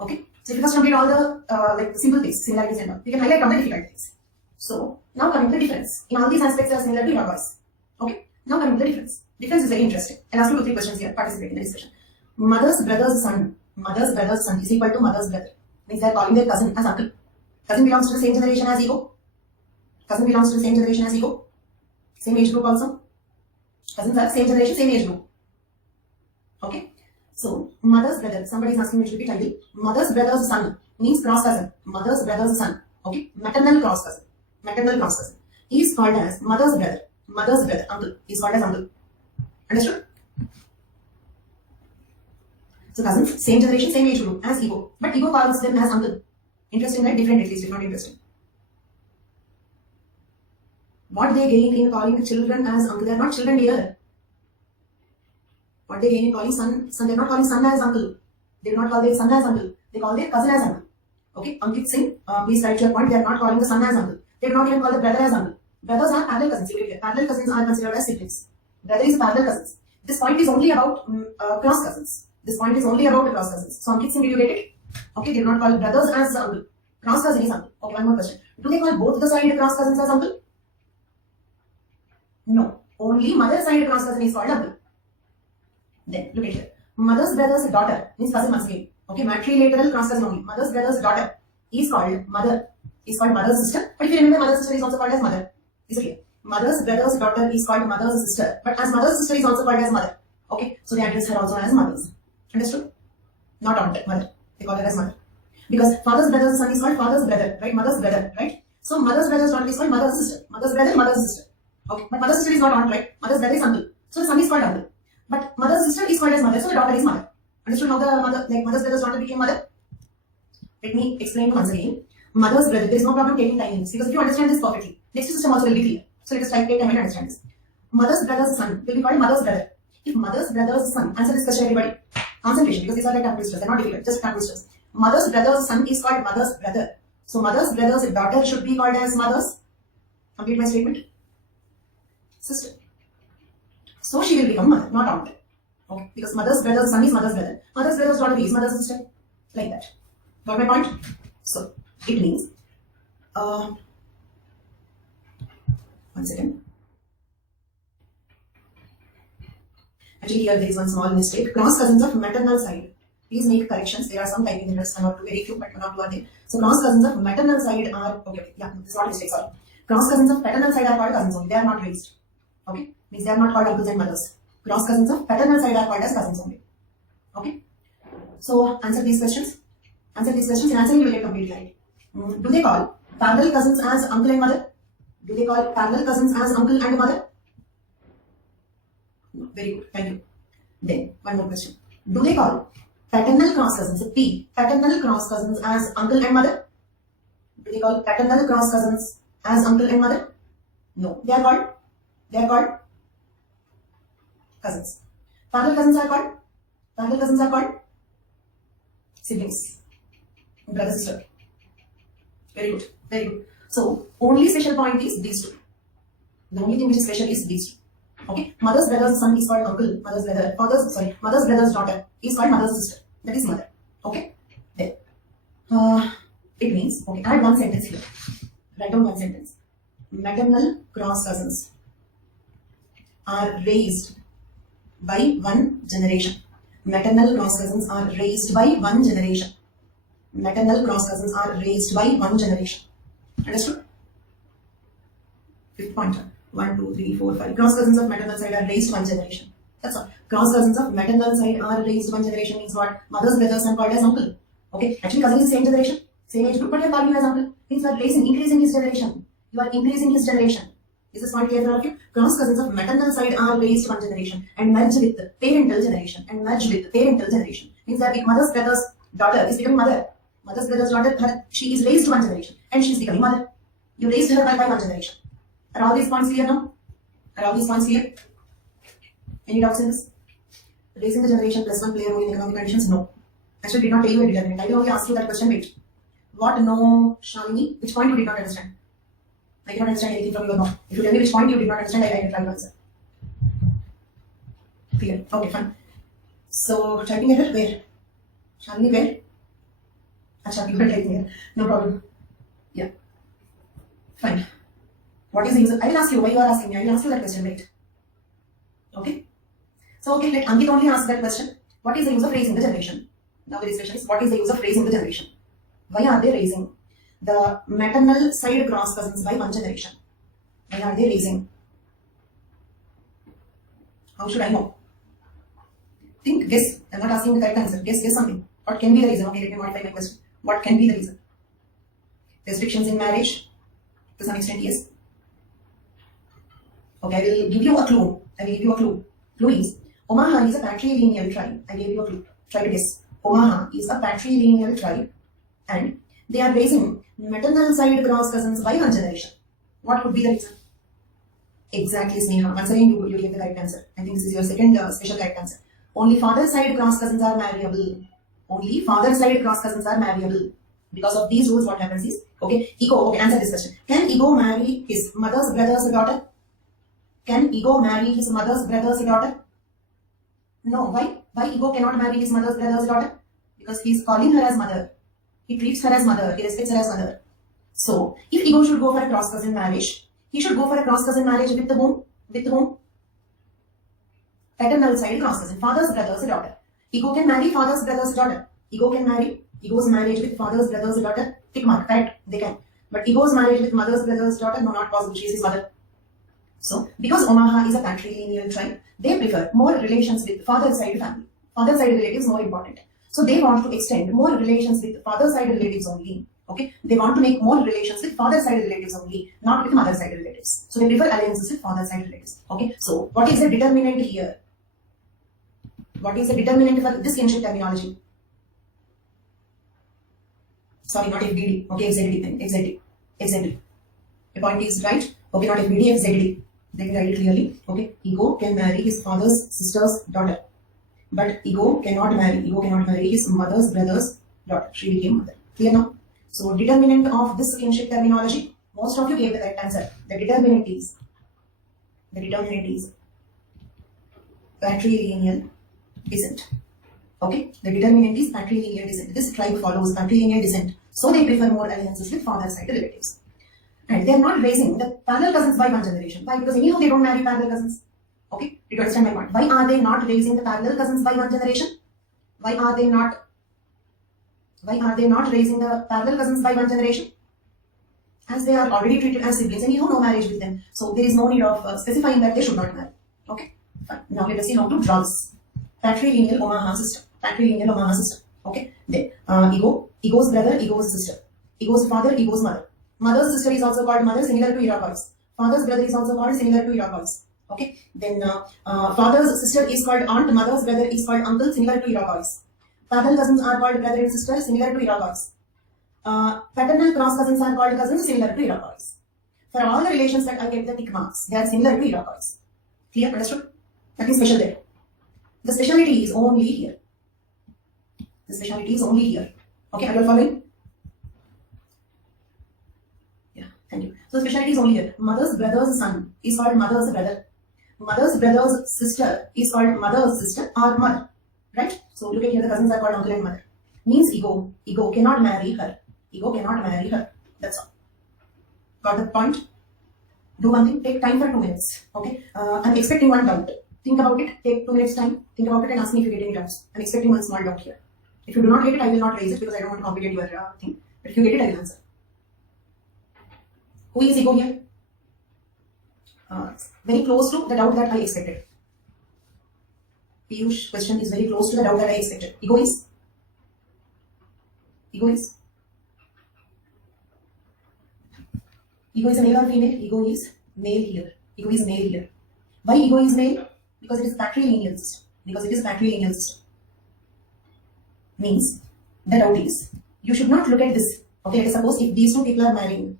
Okay. So if you first complete all the like simple things, similarities and all, we can highlight all the difficult things. So now coming to the difference. In all these aspects, they are similar to Iroquois. Okay. Now coming to the difference. Difference is very interesting. I'll ask you 2 3 questions here. Participate in the discussion. Mother's brother's son. Mother's brother's son is equal to mother's brother. Means they are calling their cousin as uncle. Cousin belongs to the same generation as ego. Cousin belongs to the same generation as ego. Same age group also. Cousins are same generation, same age group. Okay. So, mother's brother, somebody is asking me to repeat title. Mother's brother's son means cross cousin. Mother's brother's son. Okay. Maternal cross cousin. Maternal cross cousin. He is called as mother's brother. Mother's brother, uncle. He is called as uncle. Understood? So, cousins, same generation, same age group as ego. But ego calls them as uncle. Interesting, right? Different at least, if not interesting. What they gain in calling the children as uncle? They are not children here. What they gain in calling son, they are not calling son as uncle. They do not call their son as uncle. They call their cousin as uncle. Okay, Ankit Singh, please write your point. They are not calling the son as uncle. They do not even call the brother as uncle. Brothers are parallel cousins. Parallel cousins are considered as siblings. Brother is parallel cousins. This point is only about cross cousins. This point is only about the cross cousins. So Ankit Singh, did you get it? Okay, they do not call brothers as uncle. Cross cousin is uncle. Okay, one more question. Do they call both the side cross cousins as uncle? No. Only mother side cross cousin is called uncle. Then look at here. Mother's brother's daughter means cousin once again. Okay, matrilateral cross cousin only. Mother's brother's daughter is called mother. Is called mother's sister. But if you remember, mother's sister is also called as mother. Is it clear? Mother's brother's daughter is called mother's sister. But as mother's sister is also called as mother. Okay, so they address her also as mothers. Understood? Not aunt, mother. They call her as mother. Because father's brother's son is called father's brother, right? Mother's brother, right? So mother's brother's daughter is called mother's sister. Mother's brother, mother's sister. Okay, but mother's sister is not aunt, right? Mother's brother is uncle. So the son is called uncle. But mother's sister is called as mother, so the daughter is mother. Understood how the mother, like mother's brother's daughter became mother? Let me explain once again. Mother's brother, there is no problem taking time in this because if you understand this perfectly, next system also will be clear. So let us take time and understand this. Mother's brother's son will be called mother's brother. If mother's brother's son, answer this question everybody. Concentration, because these are like tongue twisters, they're not difficult, just tongue twisters. Mother's brother's son is called mother's brother. So mother's brother's daughter should be called as mother's. Complete my statement. Sister. So she will become mother, not aunt. Okay, because mother's brother's son is mother's brother. Mother's brother's daughter is mother's sister. Like that. Got my point? So it means one second. Actually, here there is one small mistake. Cross cousins of maternal side. Please make corrections. There are some typing errors. I'm not too very few, but not too are there. So cross cousins of maternal side are okay. Yeah, this is not a mistake. Sorry. Cross cousins of paternal side are called cousins only. They are not raised. Okay, means they are not called uncles and mothers. Cross cousins of paternal side are called as cousins only. Okay. So answer these questions. Answer these questions. In answering, you will get completely right. Do they call parallel cousins as uncle and mother? Do they call parallel cousins as uncle and mother? No. Very good. Thank you. Then one more question. Do they call paternal cross cousins, P, paternal cross cousins as uncle and mother? Do they call paternal cross cousins as uncle and mother? No. They are called cousins. Parallel cousins are called siblings. Brother, sister. Very good. Very good. So only special point is these two. The only thing which is special is these two. Okay. Mother's brother's son is called uncle. Mother's brother's daughter is called mother's sister. That is mother. Okay. Then it means, okay, add one sentence here. Write down one sentence. Maternal cross cousins are raised by one generation. Maternal cross cousins are raised by one generation. Maternal cross cousins are raised by one generation. Understood? Fifth point. 1, 2, 3, 4, 5. Cross cousins of maternal side are raised one generation. That's all. Cross cousins of maternal side are raised one generation means what? Mother's brother's son called as uncle. Okay. Actually, cousin is same generation, same age group, but you are calling as uncle. Means you are increasing his generation. You are increasing his generation. Is this point clear for all of you? Cross cousins of maternal side are raised one generation and merge with the parental generation. Means that if mother's brother's daughter is becoming mother, mother's brother's daughter, she is raised one generation and she is becoming mother. You raised her by one generation. Are all these points clear now? Are all these points clear? Any doubts in this? Raising the generation plus one player role in economic conditions? No. Actually, did not tell you a determinant. I will only ask you that question. Wait. What? No, Shalini? Which point you did not understand? I cannot understand anything from your mouth. If you tell me which point you did not understand, I can try to answer. Clear. Okay, fine. So, typing error where? Shalini, where? Acha, you are typing error. No problem. Yeah. Fine. What is the use of? I will ask you why you are asking me. I will ask you that question. Wait. Okay. So, okay, let Ankit only ask that question. What is the use of raising the generation? Now the discussion is what is the use of raising the generation? Why are they raising the maternal side cross cousins by one generation? Why are they raising? How should I know? Think, guess. I'm not asking the correct answer. Guess something. What can be the reason? Okay, let me modify my question. What can be the reason? Restrictions in marriage? To some extent, yes. Okay, I will give you a clue. Clue is Omaha is a patrilineal tribe. I gave you a clue. Try to guess. Omaha is a patrilineal tribe and they are raising maternal side cross cousins by one generation. What could be the reason? Exactly, Sneha. Once again, you gave the correct answer. I think this is your second special correct answer. Only father side cross cousins are marriable. Only father side cross cousins are marriable. Because of these rules, what happens is, okay, Ego, okay, answer this question. Can Ego marry his mother's brother's daughter? Can Ego marry his mother's brother's daughter? No, why? Why ego cannot marry his mother's brother's daughter? Because he is calling her as mother. He treats her as mother. He respects her as mother. So, if ego should go for a cross cousin marriage, he should go for a cross cousin marriage with whom? With whom? Paternal side cross cousin, father's brother's daughter. Ego can marry father's brother's daughter. Ego can marry ego's marriage with father's brother's daughter. Tick mark, correct? They can. But ego's marriage with mother's brother's daughter, no, not possible. She is his mother. So, because Omaha is a patrilineal tribe, they prefer more relations with father side family. Father side relatives more important. So, they want to extend more relations with father side relatives only. Okay, they want to make more relations with father side relatives only, not with mother side relatives. So, they prefer alliances with father side relatives. Okay, so what is the determinant here? What is the determinant for this kinship terminology? Sorry, not FDD. Okay, XZD. The point is right. Okay, not FDD, XZD. They can write it clearly. Okay, ego can marry his father's sister's daughter, but ego cannot marry his mother's brother's daughter. She became mother. Clear now? So, determinant of this kinship terminology, most of you gave the right answer. The determinant is patrilineal descent. Okay, the determinant is patrilineal descent. This tribe follows patrilineal descent, so they prefer more alliances with father side relatives. And they are not raising the parallel cousins by one generation. Why? Because anyhow they don't marry parallel cousins. Okay, did you understand my point? Why are they not raising the parallel cousins by one generation? Why are they not raising the parallel cousins by one generation? As they are already treated as siblings, anyhow no marriage with them. So there is no need of specifying that they should not marry. Okay, fine. Now let us see how to draw this patrilineal Omaha system. Okay, then ego's brother, ego's sister, ego's father, ego's mother. Mother's sister is also called mother, similar to Iroquois. Father's brother is also called similar to Iroquois. Okay, then father's sister is called aunt, mother's brother is called uncle, similar to Iroquois. Paternal cousins are called brother and sister, similar to Iroquois. Paternal cross cousins are called cousins, similar to Iroquois. For all the relations that I get the tick marks, they are similar to Iroquois. Clear? Understood? Nothing special there. The speciality is only here. Okay, are you following? Yeah, thank you. So, the speciality is only here. Mother's brother's son is called mother's brother. Mother's brother's sister is called mother's sister or mother. Right? So, look at here, the cousins are called uncle and mother. Means ego cannot marry her. That's all. Got the point? Do one thing, take time for 2 minutes. Okay? I'm expecting one doubt. Think about it, take 2 minutes time, think about it and ask me if you get any doubts. I'm expecting one small doubt here. If you do not get it, I will not raise it because I don't want to complicate your thing. But if you get it, I will answer. Who is ego here? Very close to the doubt that I expected. Piyush question is very close to the doubt that I expected. Ego is a male or female? Ego is male here. Why ego is male? Because it is patrilineal system. Means the doubt is, you should not look at this. Okay, let us suppose if these two people are marrying.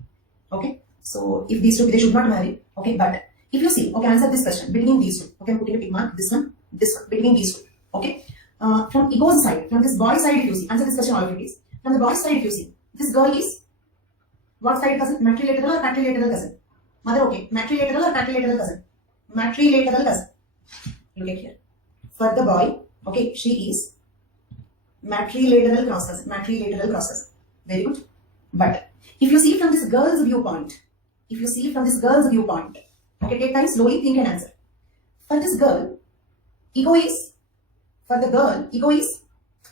Okay, so if these two, they should not marry. Okay, but if you see, okay, answer this question between these two. Okay, I'm putting a tick mark, this one, between these two. Okay, from ego's side, from this boy side, if you see, answer this question all of you please. From the boy side, if you see, this girl is what side cousin? Matrilateral or patrilateral cousin? Mother, okay, matrilateral or patrilateral cousin? Matrilateral cousin. Look at here. For the boy, okay, she is matrilateral cross cousin. Very good. But if you see from this girl's viewpoint, okay, take time, slowly think and answer. For this girl, ego is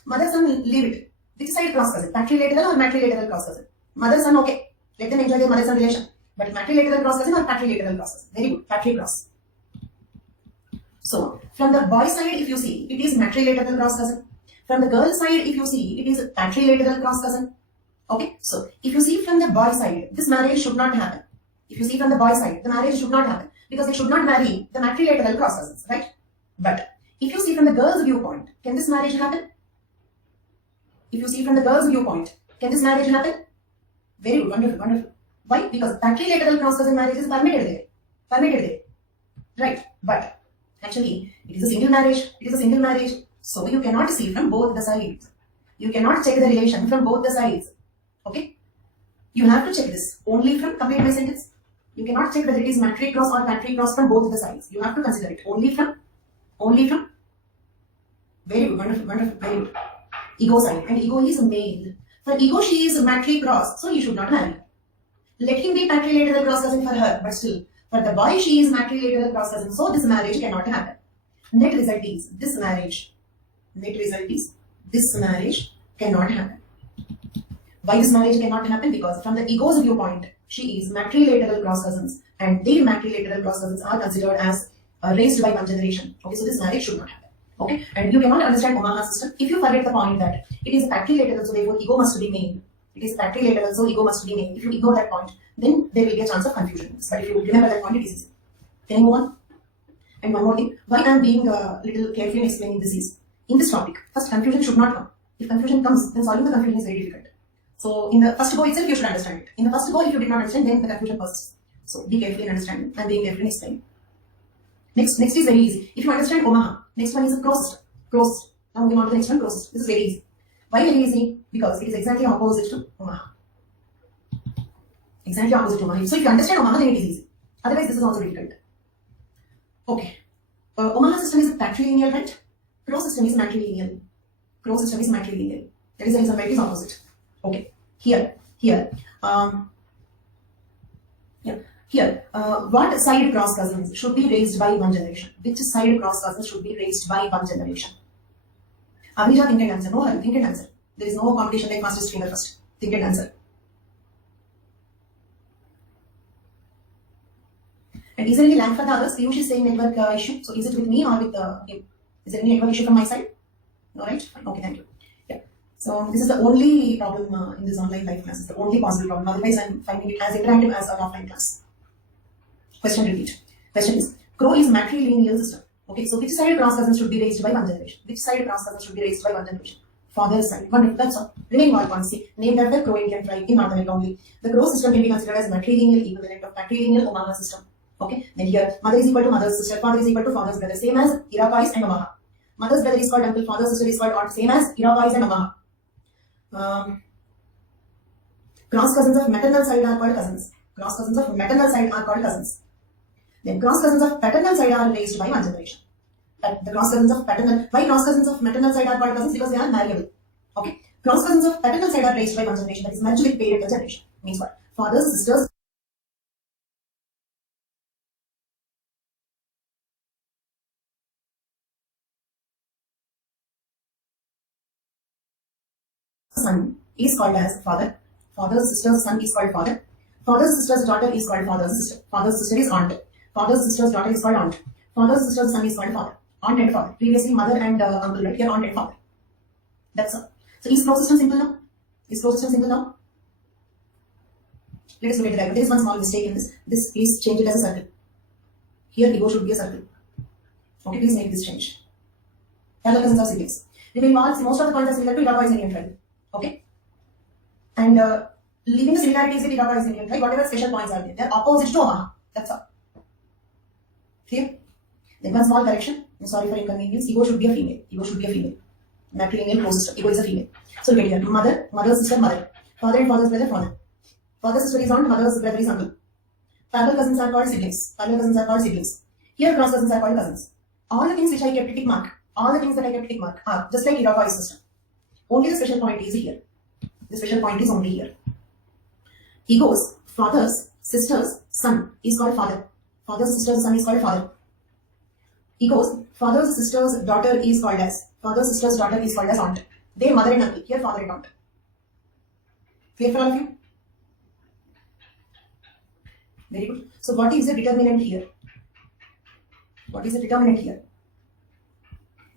mother son, leave it. Which side cross cousin? Patrilateral or matrilateral cross cousin? Mother son, okay. Let them enjoy their mother son relation. But matrilateral cross cousin or patrilateral cross cousin? Very good. Patri cross. So, from the boy side, if you see, it is matrilateral cross cousin. From the girl side, if you see, it is patrilateral cross cousin. Okay, so if you see from the boy side, this marriage should not happen. If you see from the boy side, the marriage should not happen because they should not marry the matrilateral cross cousins, right? But if you see from the girl's viewpoint, can this marriage happen? If you see from the girl's viewpoint, can this marriage happen? Very good, wonderful. Why? Because patrilateral cross cousin marriage is permitted there, right? But actually, it is a single marriage. So you cannot see from both the sides. You cannot check the relation from both the sides. Okay? You have to check this only from, complete my sentence. You cannot check whether it is matri cross or patri cross from both the sides. You have to consider it only from Very good, wonderful, wonderful, very good. Ego side, and ego is male. For ego, she is matri cross, so he should not marry. Let him be patrilateral cross cousin for her, but still, for the boy, she is matrilateral cross cousin, so this marriage cannot happen. Net result is this marriage. Net result is this marriage cannot happen. Why this marriage cannot happen? Because from the ego's viewpoint, she is matrilateral cross cousins, and their matrilateral cross cousins are considered as raised by one generation. Okay, so this marriage should not happen. Okay, and you cannot understand Omaha system if you forget the point that it is patrilateral, so therefore ego must be male. It is patrilateral, so ego must be male. If you ignore that point, then there will be a chance of confusion. But if you remember that point, it is easy. Can I move on? And one more thing, why I am being a little careful in explaining this is, in this topic, first confusion should not come. If confusion comes, then solving the confusion is very difficult. So in the first go itself, you should understand it. In the first go, if you did not understand, then the confusion persists. So be careful in understanding and being careful in explaining. Next is very easy. If you understand Omaha, next one is a cross system. Cross system. Now moving on to the next one, cross system. This is very easy. Why very easy? Because it is exactly opposite to Omaha. Exactly opposite to Omaha. So if you understand Omaha, then it is easy. Otherwise, this is also difficult. Okay. Omaha system is patrilineal, right? Cross system is matrilineal. Cross system is matrilineal. That is the reason why it is opposite. Okay. Here. What side cross cousins should be raised by one generation? Which side cross cousins should be raised by one generation? Avija, think and answer. No hurry, think and answer. There is no competition like fastest finger first. Think and answer. And is there any lag for the others? Piyush is saying network issue. So is it with me or with him? Is there any network issue from my side? No, right? Fine. Okay, thank you. Yeah. So this is the only problem in this online live class. It's the only possible problem. Otherwise, I'm finding it as interactive as an offline class. Question repeat. Question is, Crow is matrilineal system. Okay, so which side cross cousins should be raised by one generation? Which side cross cousins should be raised by one generation? Father's side. Wonderful, that's all. Remaining all points. See, named after Crow Indian tribe in North America only. The Crow system can be considered as matrilineal equivalent of patrilineal Omaha system. Okay, then here, mother is equal to mother's sister, father is equal to father's brother, same as Iroquois and Omaha. Mother's brother is called uncle, father's sister is called aunt, same as Iroquois and Omaha. Cross cousins of maternal side are called cousins. Cross cousins of maternal side are called cousins. Then cross cousins of paternal side are raised by one generation. The cross cousins of paternal, why cross cousins of maternal side are called cousins? Because they are marriable. Okay, cross cousins of paternal side are raised by one generation, that is marriage with parental generation. Means what? Fathers, sisters, son is called as father. Father's sister's son is called father. Father's sister's daughter is called father's sister. Father's sister is aunt. Father's sister's daughter is called aunt. Father's sister's son is called father. Aunt and father. Previously mother and uncle, right? Here aunt and father. That's all. So is flow system simple now? Is flow system simple now? Let us look at the diagram. There is one small mistake in this. This, please change it as a circle. Here ego should be a circle. Okay, please make this change. Elder cousins are siblings. Remaining marks, most of the points are similar to Iroquois Indian tribe. Okay? And leaving the similarities with Iroquois Indian tribe, whatever special points are there, they are opposite to Omaha. That's all. Clear? Then one small correction. I'm sorry for inconvenience. Ego should be a female. Ego should be a female. Matrilineal close sister. Ego is a female. So look at here. Mother, mother's sister, mother. Father and father's brother, father. Father's sister is aunt, mother's brother is uncle. Parallel cousins are called siblings. Parallel cousins are called siblings. Here cross cousins are called cousins. All the things which I kept tick mark, all the things that I kept tick mark are just like Iroquois system. Only the special point is here. The special point is only here. Ego's father's sister's son is called father. Father's sister's son is called father. Ego's father's sister's daughter is called as father's sister's daughter is called as aunt. They mother and uncle. Here father and aunt. Clear for all of you? Very good. So what is the determinant here? What is the determinant here?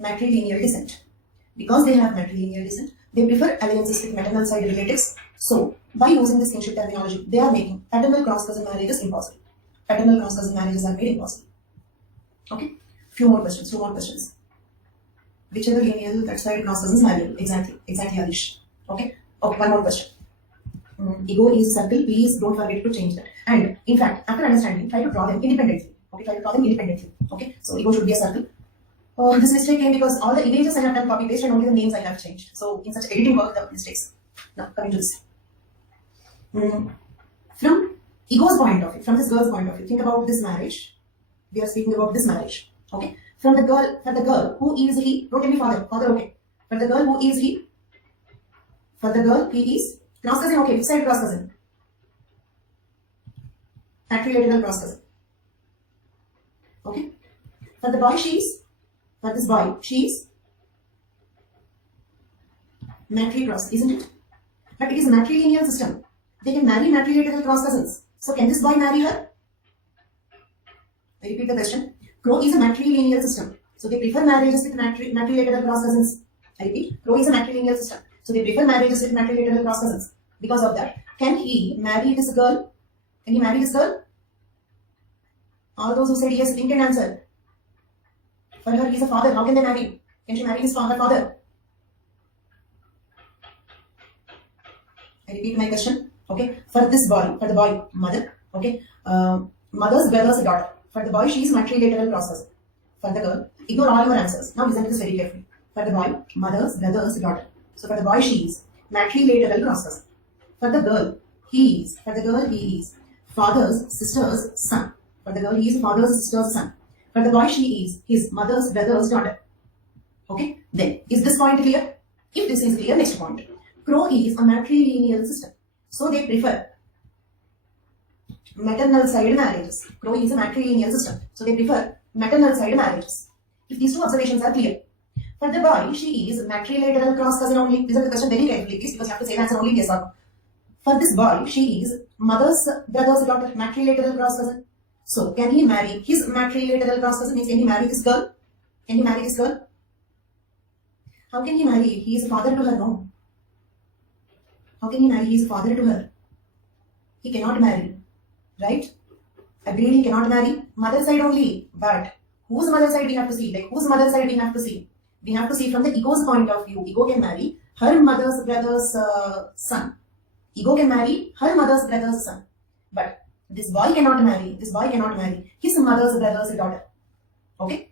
Matrilineal descent. Because they have matrilineal descent, they prefer alliances with maternal side relatives. So, by using this kinship terminology, they are making paternal cross cousin marriages impossible. Paternal cross cousin marriages are made impossible. Okay? Few more questions. Two more questions. Whichever lineal that side cross cousins marriable. Exactly, Adish. Okay? Okay, one more question. Ego is circle. Please don't forget to change that. And in fact, after understanding, try to draw them independently. Okay? Try to draw them independently. Okay? So, ego should be a circle. This mistake came because all the images I have done copy paste and only the names I have changed. So in such editing work, the mistakes. Now coming to this. From ego's point of view, from this girl's point of view, think about this marriage. We are speaking about this marriage. Okay. for the girl, who is he? Don't tell me father, okay. For the girl, who is he? For the girl, he is cross cousin, okay. Which side cross cousin? Matrilineal cross cousin. Okay. For the boy, she is. For this boy, she is matricross, isn't it? But it is a matrilineal system. They can marry matrilineal cross cousins. So can this boy marry her? I repeat the question. Crow is a matrilineal system. So they prefer marriages with matrilineal cross cousins. I repeat, Crow is a matrilineal system. So they prefer marriages with matrilineal cross cousins. Because of that, can he marry this girl? Can he marry this girl? All those who said yes, think and answer. For her, he is a father. How can they marry? Can she marry his father? I repeat my question. Okay. For this boy, for the boy, mother. Okay. Mother's brother's daughter. For the boy, she is matrilineal cross cousin. For the girl, ignore all your answers. Now listen to this very carefully. For the boy, mother's brother's daughter. So for the boy, she is matrilineal cross cousin. For the girl, he is. For the girl, he is father's sister's son. For the girl, he is father's sister's son. For the boy, she is his mother's brother's daughter. Okay. Then, is this point clear? If this is clear, next point. Crow is a matrilineal system. So they prefer maternal side marriages. Crow is a matrilineal system. So they prefer maternal side marriages. If these two observations are clear. For the boy, she is matrilineal cross cousin only. Listen to the question very carefully, please, because you have to say the answer only yes or no. For this boy, she is mother's brother's daughter, matrilineal cross cousin. So can he marry his matrilineal cross cousin? Means can he marry this girl? Can he marry this girl? How can he marry? He is a father to her, no. How can he marry? He is a father to her. He cannot marry. Right? Agreed, he cannot marry. Mother side only. But whose mother side we have to see? Like whose mother side we have to see? We have to see from the ego's point of view. Ego can marry her mother's brother's son. Ego can marry her mother's brother's son. But this boy cannot marry. This boy cannot marry his mother's brother's daughter. Okay?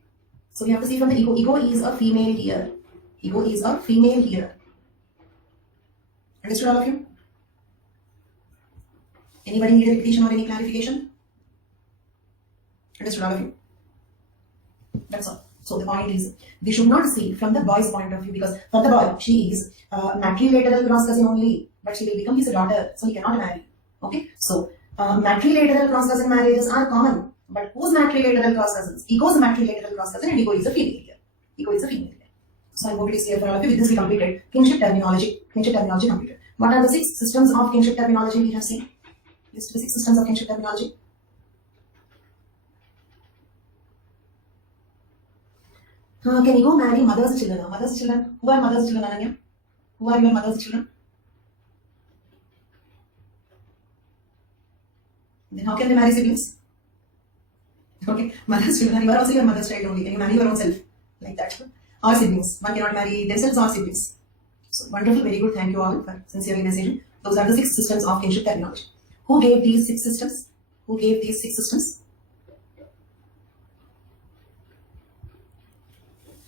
So we have to see from the ego. Ego is a female here. Ego is a female here. Understood all of you? Anybody need a repetition or any clarification? Understood all of you? That's all. So the point is, we should not see from the boy's point of view, because for the boy, she is matrilineal cross cousin only, but she will become his daughter, so he cannot marry. Okay? So matrilineal cross cousin marriages are common, but whose matrilineal cross cousins? Ego's matrilineal cross cousin, and ego is a female here. Ego is a female here. So I hope it is clear for all of you. With this we completed kinship terminology. Kinship terminology completed. What are the 6 systems of kinship terminology we have seen? List the 6 systems of kinship terminology. Can you go marry mother's children? Mother's children? Who are mother's children, Ananya? Who are your mother's children? Then how can they marry siblings? Okay, mother's children. You are also your mother's child only. Can you marry your own self? Like that. Or siblings. One cannot marry themselves or siblings. So wonderful, very good. Thank you all for sincerely messaging. Those are the 6 systems of kinship terminology. Who gave these 6 systems? Who gave these 6 systems?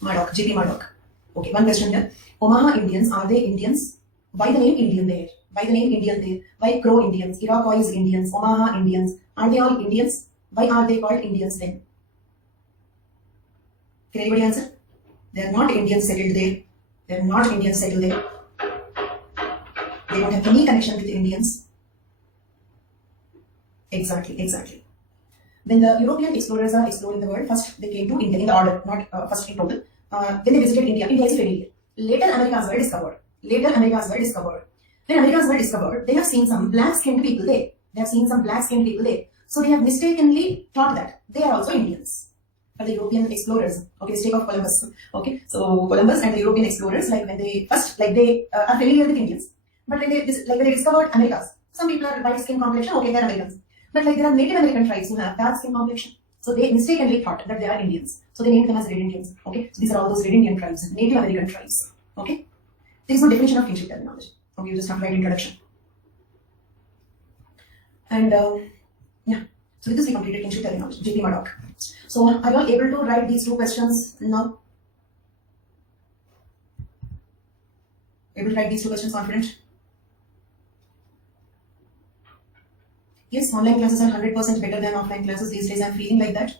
Murdoch, JP Murdoch. Okay, one question here. Omaha Indians, are they Indians? Why the name Indian there? Why the name Indian there? Why Crow Indians, Iroquois Indians, Omaha Indians? Are they all Indians? Why are they called Indians then? Can anybody answer? They are not Indians settled there. They are not Indians settled there. They don't have any connection with Indians. Exactly, exactly. When the European explorers are exploring the world, first they came to India in the order, not first in total. When they visited India, India is familiar. Later Americas were discovered. Later Americas were discovered. When Americas were discovered, they have seen some black-skinned people there. They have seen some black-skinned people there. So they have mistakenly thought that they are also Indians. For the European explorers, okay, mistake of Columbus. Okay, so Columbus and the European explorers, like when they first, like they are familiar with Indians, but when they discovered Americas, some people are white skin complexion, okay, they're Americans. But like there are Native American tribes who have dark skin complexion, so they mistakenly thought that they are Indians. So they named them as Red Indians. Okay, so these are all those Red Indian tribes, Native American tribes. Okay, there is no definition of kinship terminology. Okay, you just have to write introduction. And yeah, so with this we completed kinship terminology. JP Murdoch. So are you all able to write these 2 questions now? Able to write these 2 questions confident? Yes, online classes are 100% better than offline classes these days. I'm feeling like that.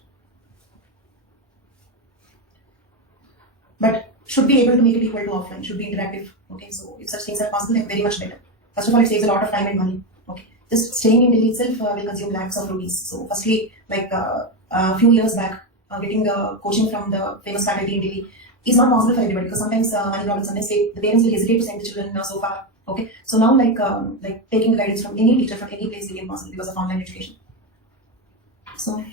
but should be able to make it equal to offline, should be interactive. Okay, so if such things are possible, then very much better. First of all, it saves a lot of time and money. Okay, just staying in Delhi itself will consume lakhs of rupees. So firstly, like a few years back, getting the coaching from the famous faculty in Delhi is not possible for everybody, because sometimes money problems, sometimes the parents will hesitate to send the children so far. Okay, so now like taking guidance from any teacher from any place became possible because of online education. So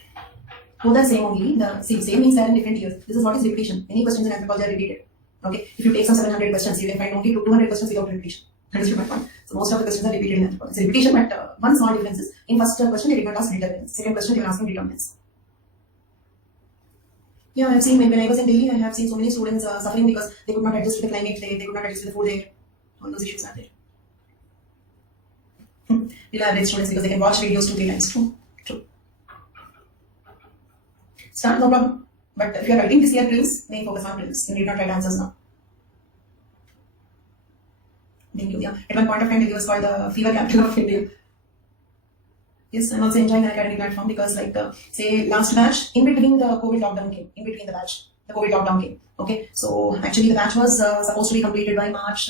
both are same only. The same means that in different years. This is what is repetition. Any questions in anthropology are repeated. Okay, if you take some 700 questions, you can find only 200 questions without repetition. Understood my point? So most of the questions are repeated in anthropology. It's repetition, but one small difference is in first question they did not ask determinants. Second question they were asking determinants. Yeah, I have seen when I was in Delhi, I have seen so many students suffering because they could not adjust to the climate there, they could not adjust to the food there. All those issues are there. We'll have students because they can watch videos 2-3 times. True. Start, no problem. But if you are writing this year prelims, main focus on prelims. You need not write answers now. Thank you. Yeah. At one point of time, Delhi was called the fever capital of India. Yes, I'm also enjoying the academic platform because, like, say, last batch, in between the COVID lockdown came. In between the batch, the COVID lockdown came. Okay, so actually the batch was supposed to be completed by March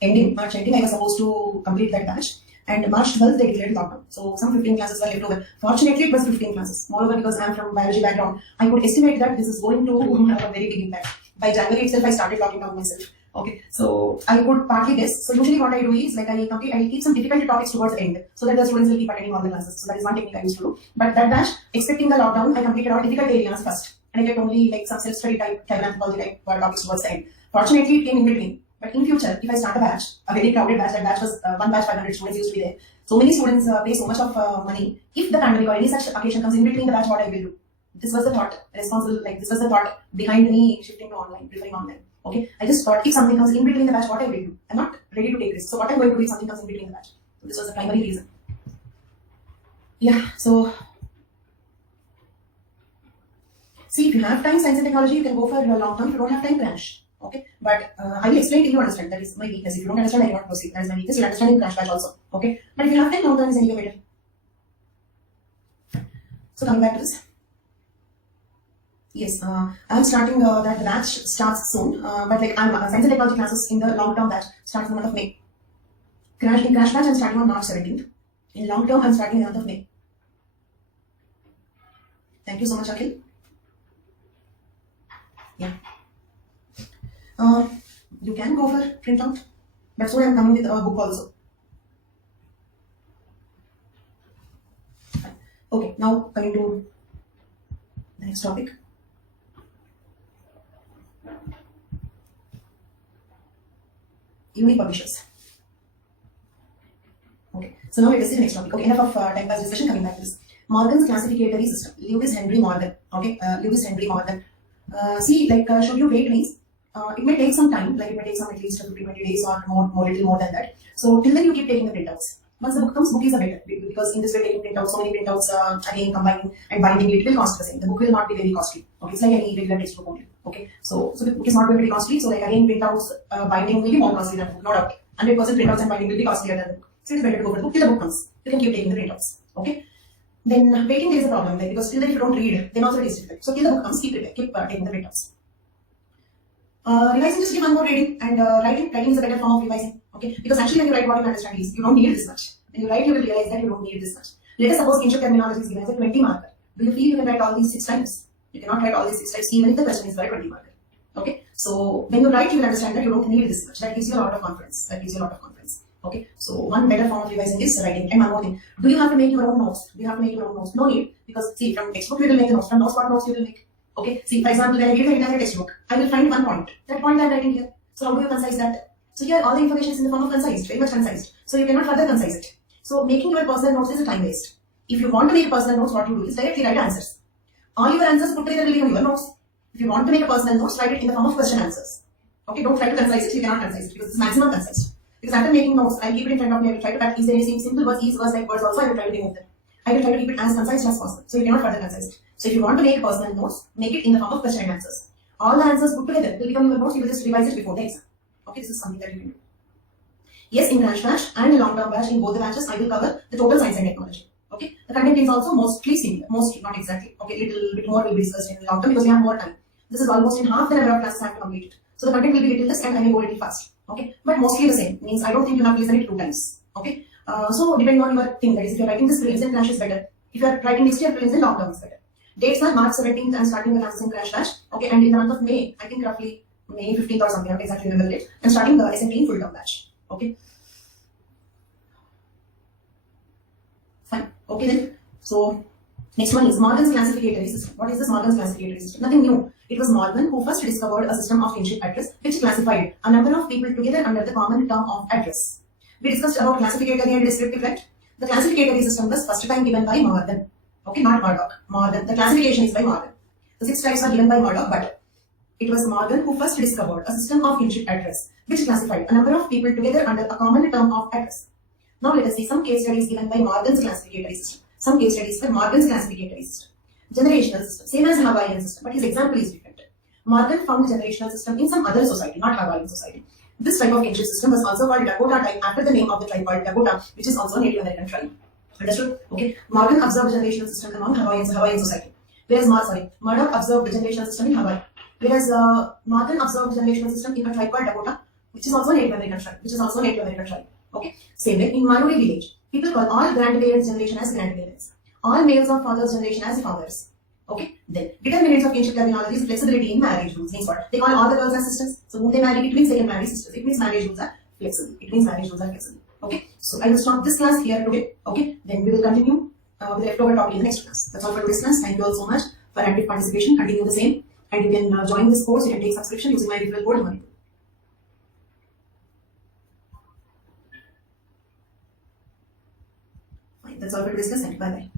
ending. March ending, I was supposed to complete that batch. And March 12th, they declared lockdown. So some 15 classes were left over. Fortunately, it was 15 classes. Moreover, because I'm from biology background, I could estimate that this is going to have a very big impact. By January itself, I started locking down myself. Okay, so I could partly guess. So usually what I do is like I will keep some difficult topics towards the end so that the students will keep attending all the classes. So that is one technique I used to do. But that batch, expecting the lockdown, I completed all difficult areas first. And I get only like some self-study type anthropology type topics towards the end. Fortunately, it came in between. But in future, if I start a batch, a very crowded batch, that batch was one batch 500 students used to be there. So many students pay so much of money. If the pandemic or any such occasion comes in between the batch, what I will do? This was the thought, responsible, like this was the thought behind me shifting to online, preferring online. Okay, I just thought if something comes in between the batch, what I will do? I'm not ready to take risks. So what I'm going to do if something comes in between the batch? So this was the primary reason. Yeah, so see, if you have time, science and technology, you can go for long term. If you don't have time, crash. Okay, but I will explain till you understand. That is my weakness. If you don't understand, I cannot proceed. That is my weakness. You'll understand in crash batch also. Okay, but if you have time, long term is anyway better. So coming back to this. Yes, I'm starting that batch starts soon, but like I'm science and technology classes in the long term batch starts in the month of May. In crash batch, I'm starting on March 17th. In long term, I'm starting in the month of May. Thank you so much, Akhil. Yeah. You can go for printout. That's why I'm coming with a book also. Okay, now coming to the next topic. Unique publishers. Okay, so now let us see the next topic. Okay, enough of time pass discussion. Coming back to this, Morgan's classificatory system. Lewis Henry Morgan. Okay, Lewis Henry Morgan. See, like, should you wait means it may take some time. Like it may take some at least 15-20 days or little more than that. So till then you keep taking the printouts. Once the book comes, bookies are better because in this way taking printouts, so many printouts again combining and binding it will cost the same. The book will not be very costly. Okay, it's like any regular textbook only. Okay, so the book is not going to be costly. So like again, printouts, binding will be more costly than the book, no doubt. 100% printouts and binding will be costlier than the book. So it's better to go for the book till the book comes. You can keep taking the printouts. Okay. Then waiting there is a problem, like because till then if you don't read, then also it is difficult. So till the book comes, keep taking the printouts. Revising, just give one more reading, and writing is a better form of revising. Okay, because actually when you write, what you understand is you don't need this much. When you write, you will realize that you don't need this much. Let us suppose Kinship terminology is given as a 20 marker. Do you feel you can write all these 6 times? You cannot write all these 6 times even if the question is for a 20 marker. Okay, so when you write, you will understand that you don't need this much. That gives you a lot of confidence. Okay, so one better form of revising is writing. And one more thing, do you have to make your own notes? No need, because see, from textbook you will make the notes. From notes, what notes you will make? Okay, see, for example, when I read the entire textbook, I will find one point. That point I am writing here. So how do you concise that? So here all the information is in the form of concised, very much concised. So you cannot further concise it. So making your personal notes is a time waste. If you want to make personal notes, what you do is directly write answers. All your answers put together will become your notes. If you want to make a personal notes, write it in the form of question answers. Okay, don't try to concise it. You cannot concise it because it's maximum concise. Because after making notes, I'll keep it in front of me. I will try to cut. Is there any simple words, easy words like words also? I will try to remove them. I will try to keep it as concise as possible. So you cannot further concise it. So if you want to make personal notes, make it in the form of question and answers. All the answers put together will become your notes. You will just revise it before the exam. Okay, this is something that you can do. Yes, in crash batch and in long term batch, in both the batches, I will cover the total science and technology. Okay, the content is also mostly similar, not exactly. Okay, little bit more will be discussed in long term because we have more time. This is almost in half the number of classes I have to complete it. So the content will be little less and I may go little fast. Okay, but mostly the same. Means I don't think you have to listen it 2 times. Okay, so depending on your thing, that is if you're writing this prelims and crash is better. If you are writing next year prelims and lockdown is better. Dates are March 17th and starting the classes in crash dash. Okay, and in the month of May, I think roughly May 15th or something, I don't exactly remember it. And starting the SMT in full term batch. Okay. Fine. Okay then. So next one is Morgan's classificatory system. What is this Morgan's classificatory system? Nothing new. It was Morgan who first discovered a system of kinship address which classified a number of people together under the common term of address. We discussed about classificatory and descriptive, right? The classificatory system was first time given by Morgan. Okay, not Murdoch. Morgan. The classification is by Morgan. The 6 types are given by Murdoch, but it was Morgan who first discovered a system of kinship address which classified a number of people together under a common term of address. Now let us see some case studies given by Morgan's classificatory system. Some case studies by Morgan's classificatory system. Generational system, same as Hawaiian system, but his example is different. Morgan found the generational system in some other society, not Hawaiian society. This type of kinship system was also called Dakota type after the name of the tribe called Dakota, which is also a Native American tribe. Understood? Okay. Morgan observed the generational system among Hawaiian society. Whereas Murdoch observed the generational system in Hawaii. Whereas Morgan observed the generational system in a tribe called Dakota, which is also a Native American tribe. Okay. Same way in Maori village, people call all grandparents' generation as grandparents. All males of father's generation as fathers. Okay. Then determinants of kinship terminology is flexibility in marriage rules. Means what? They call all the girls as sisters. So whom they marry, it means they can marry sisters. It means marriage rules are flexible. Okay. So I will stop this class here today. Okay. Then we will continue with the leftover topic in the next class. That's all for this class. Thank you all so much for active participation. Continue the same. And you can join this course. You can take subscription using my referral code Manipur. Fine. That's all for today's class. Bye bye.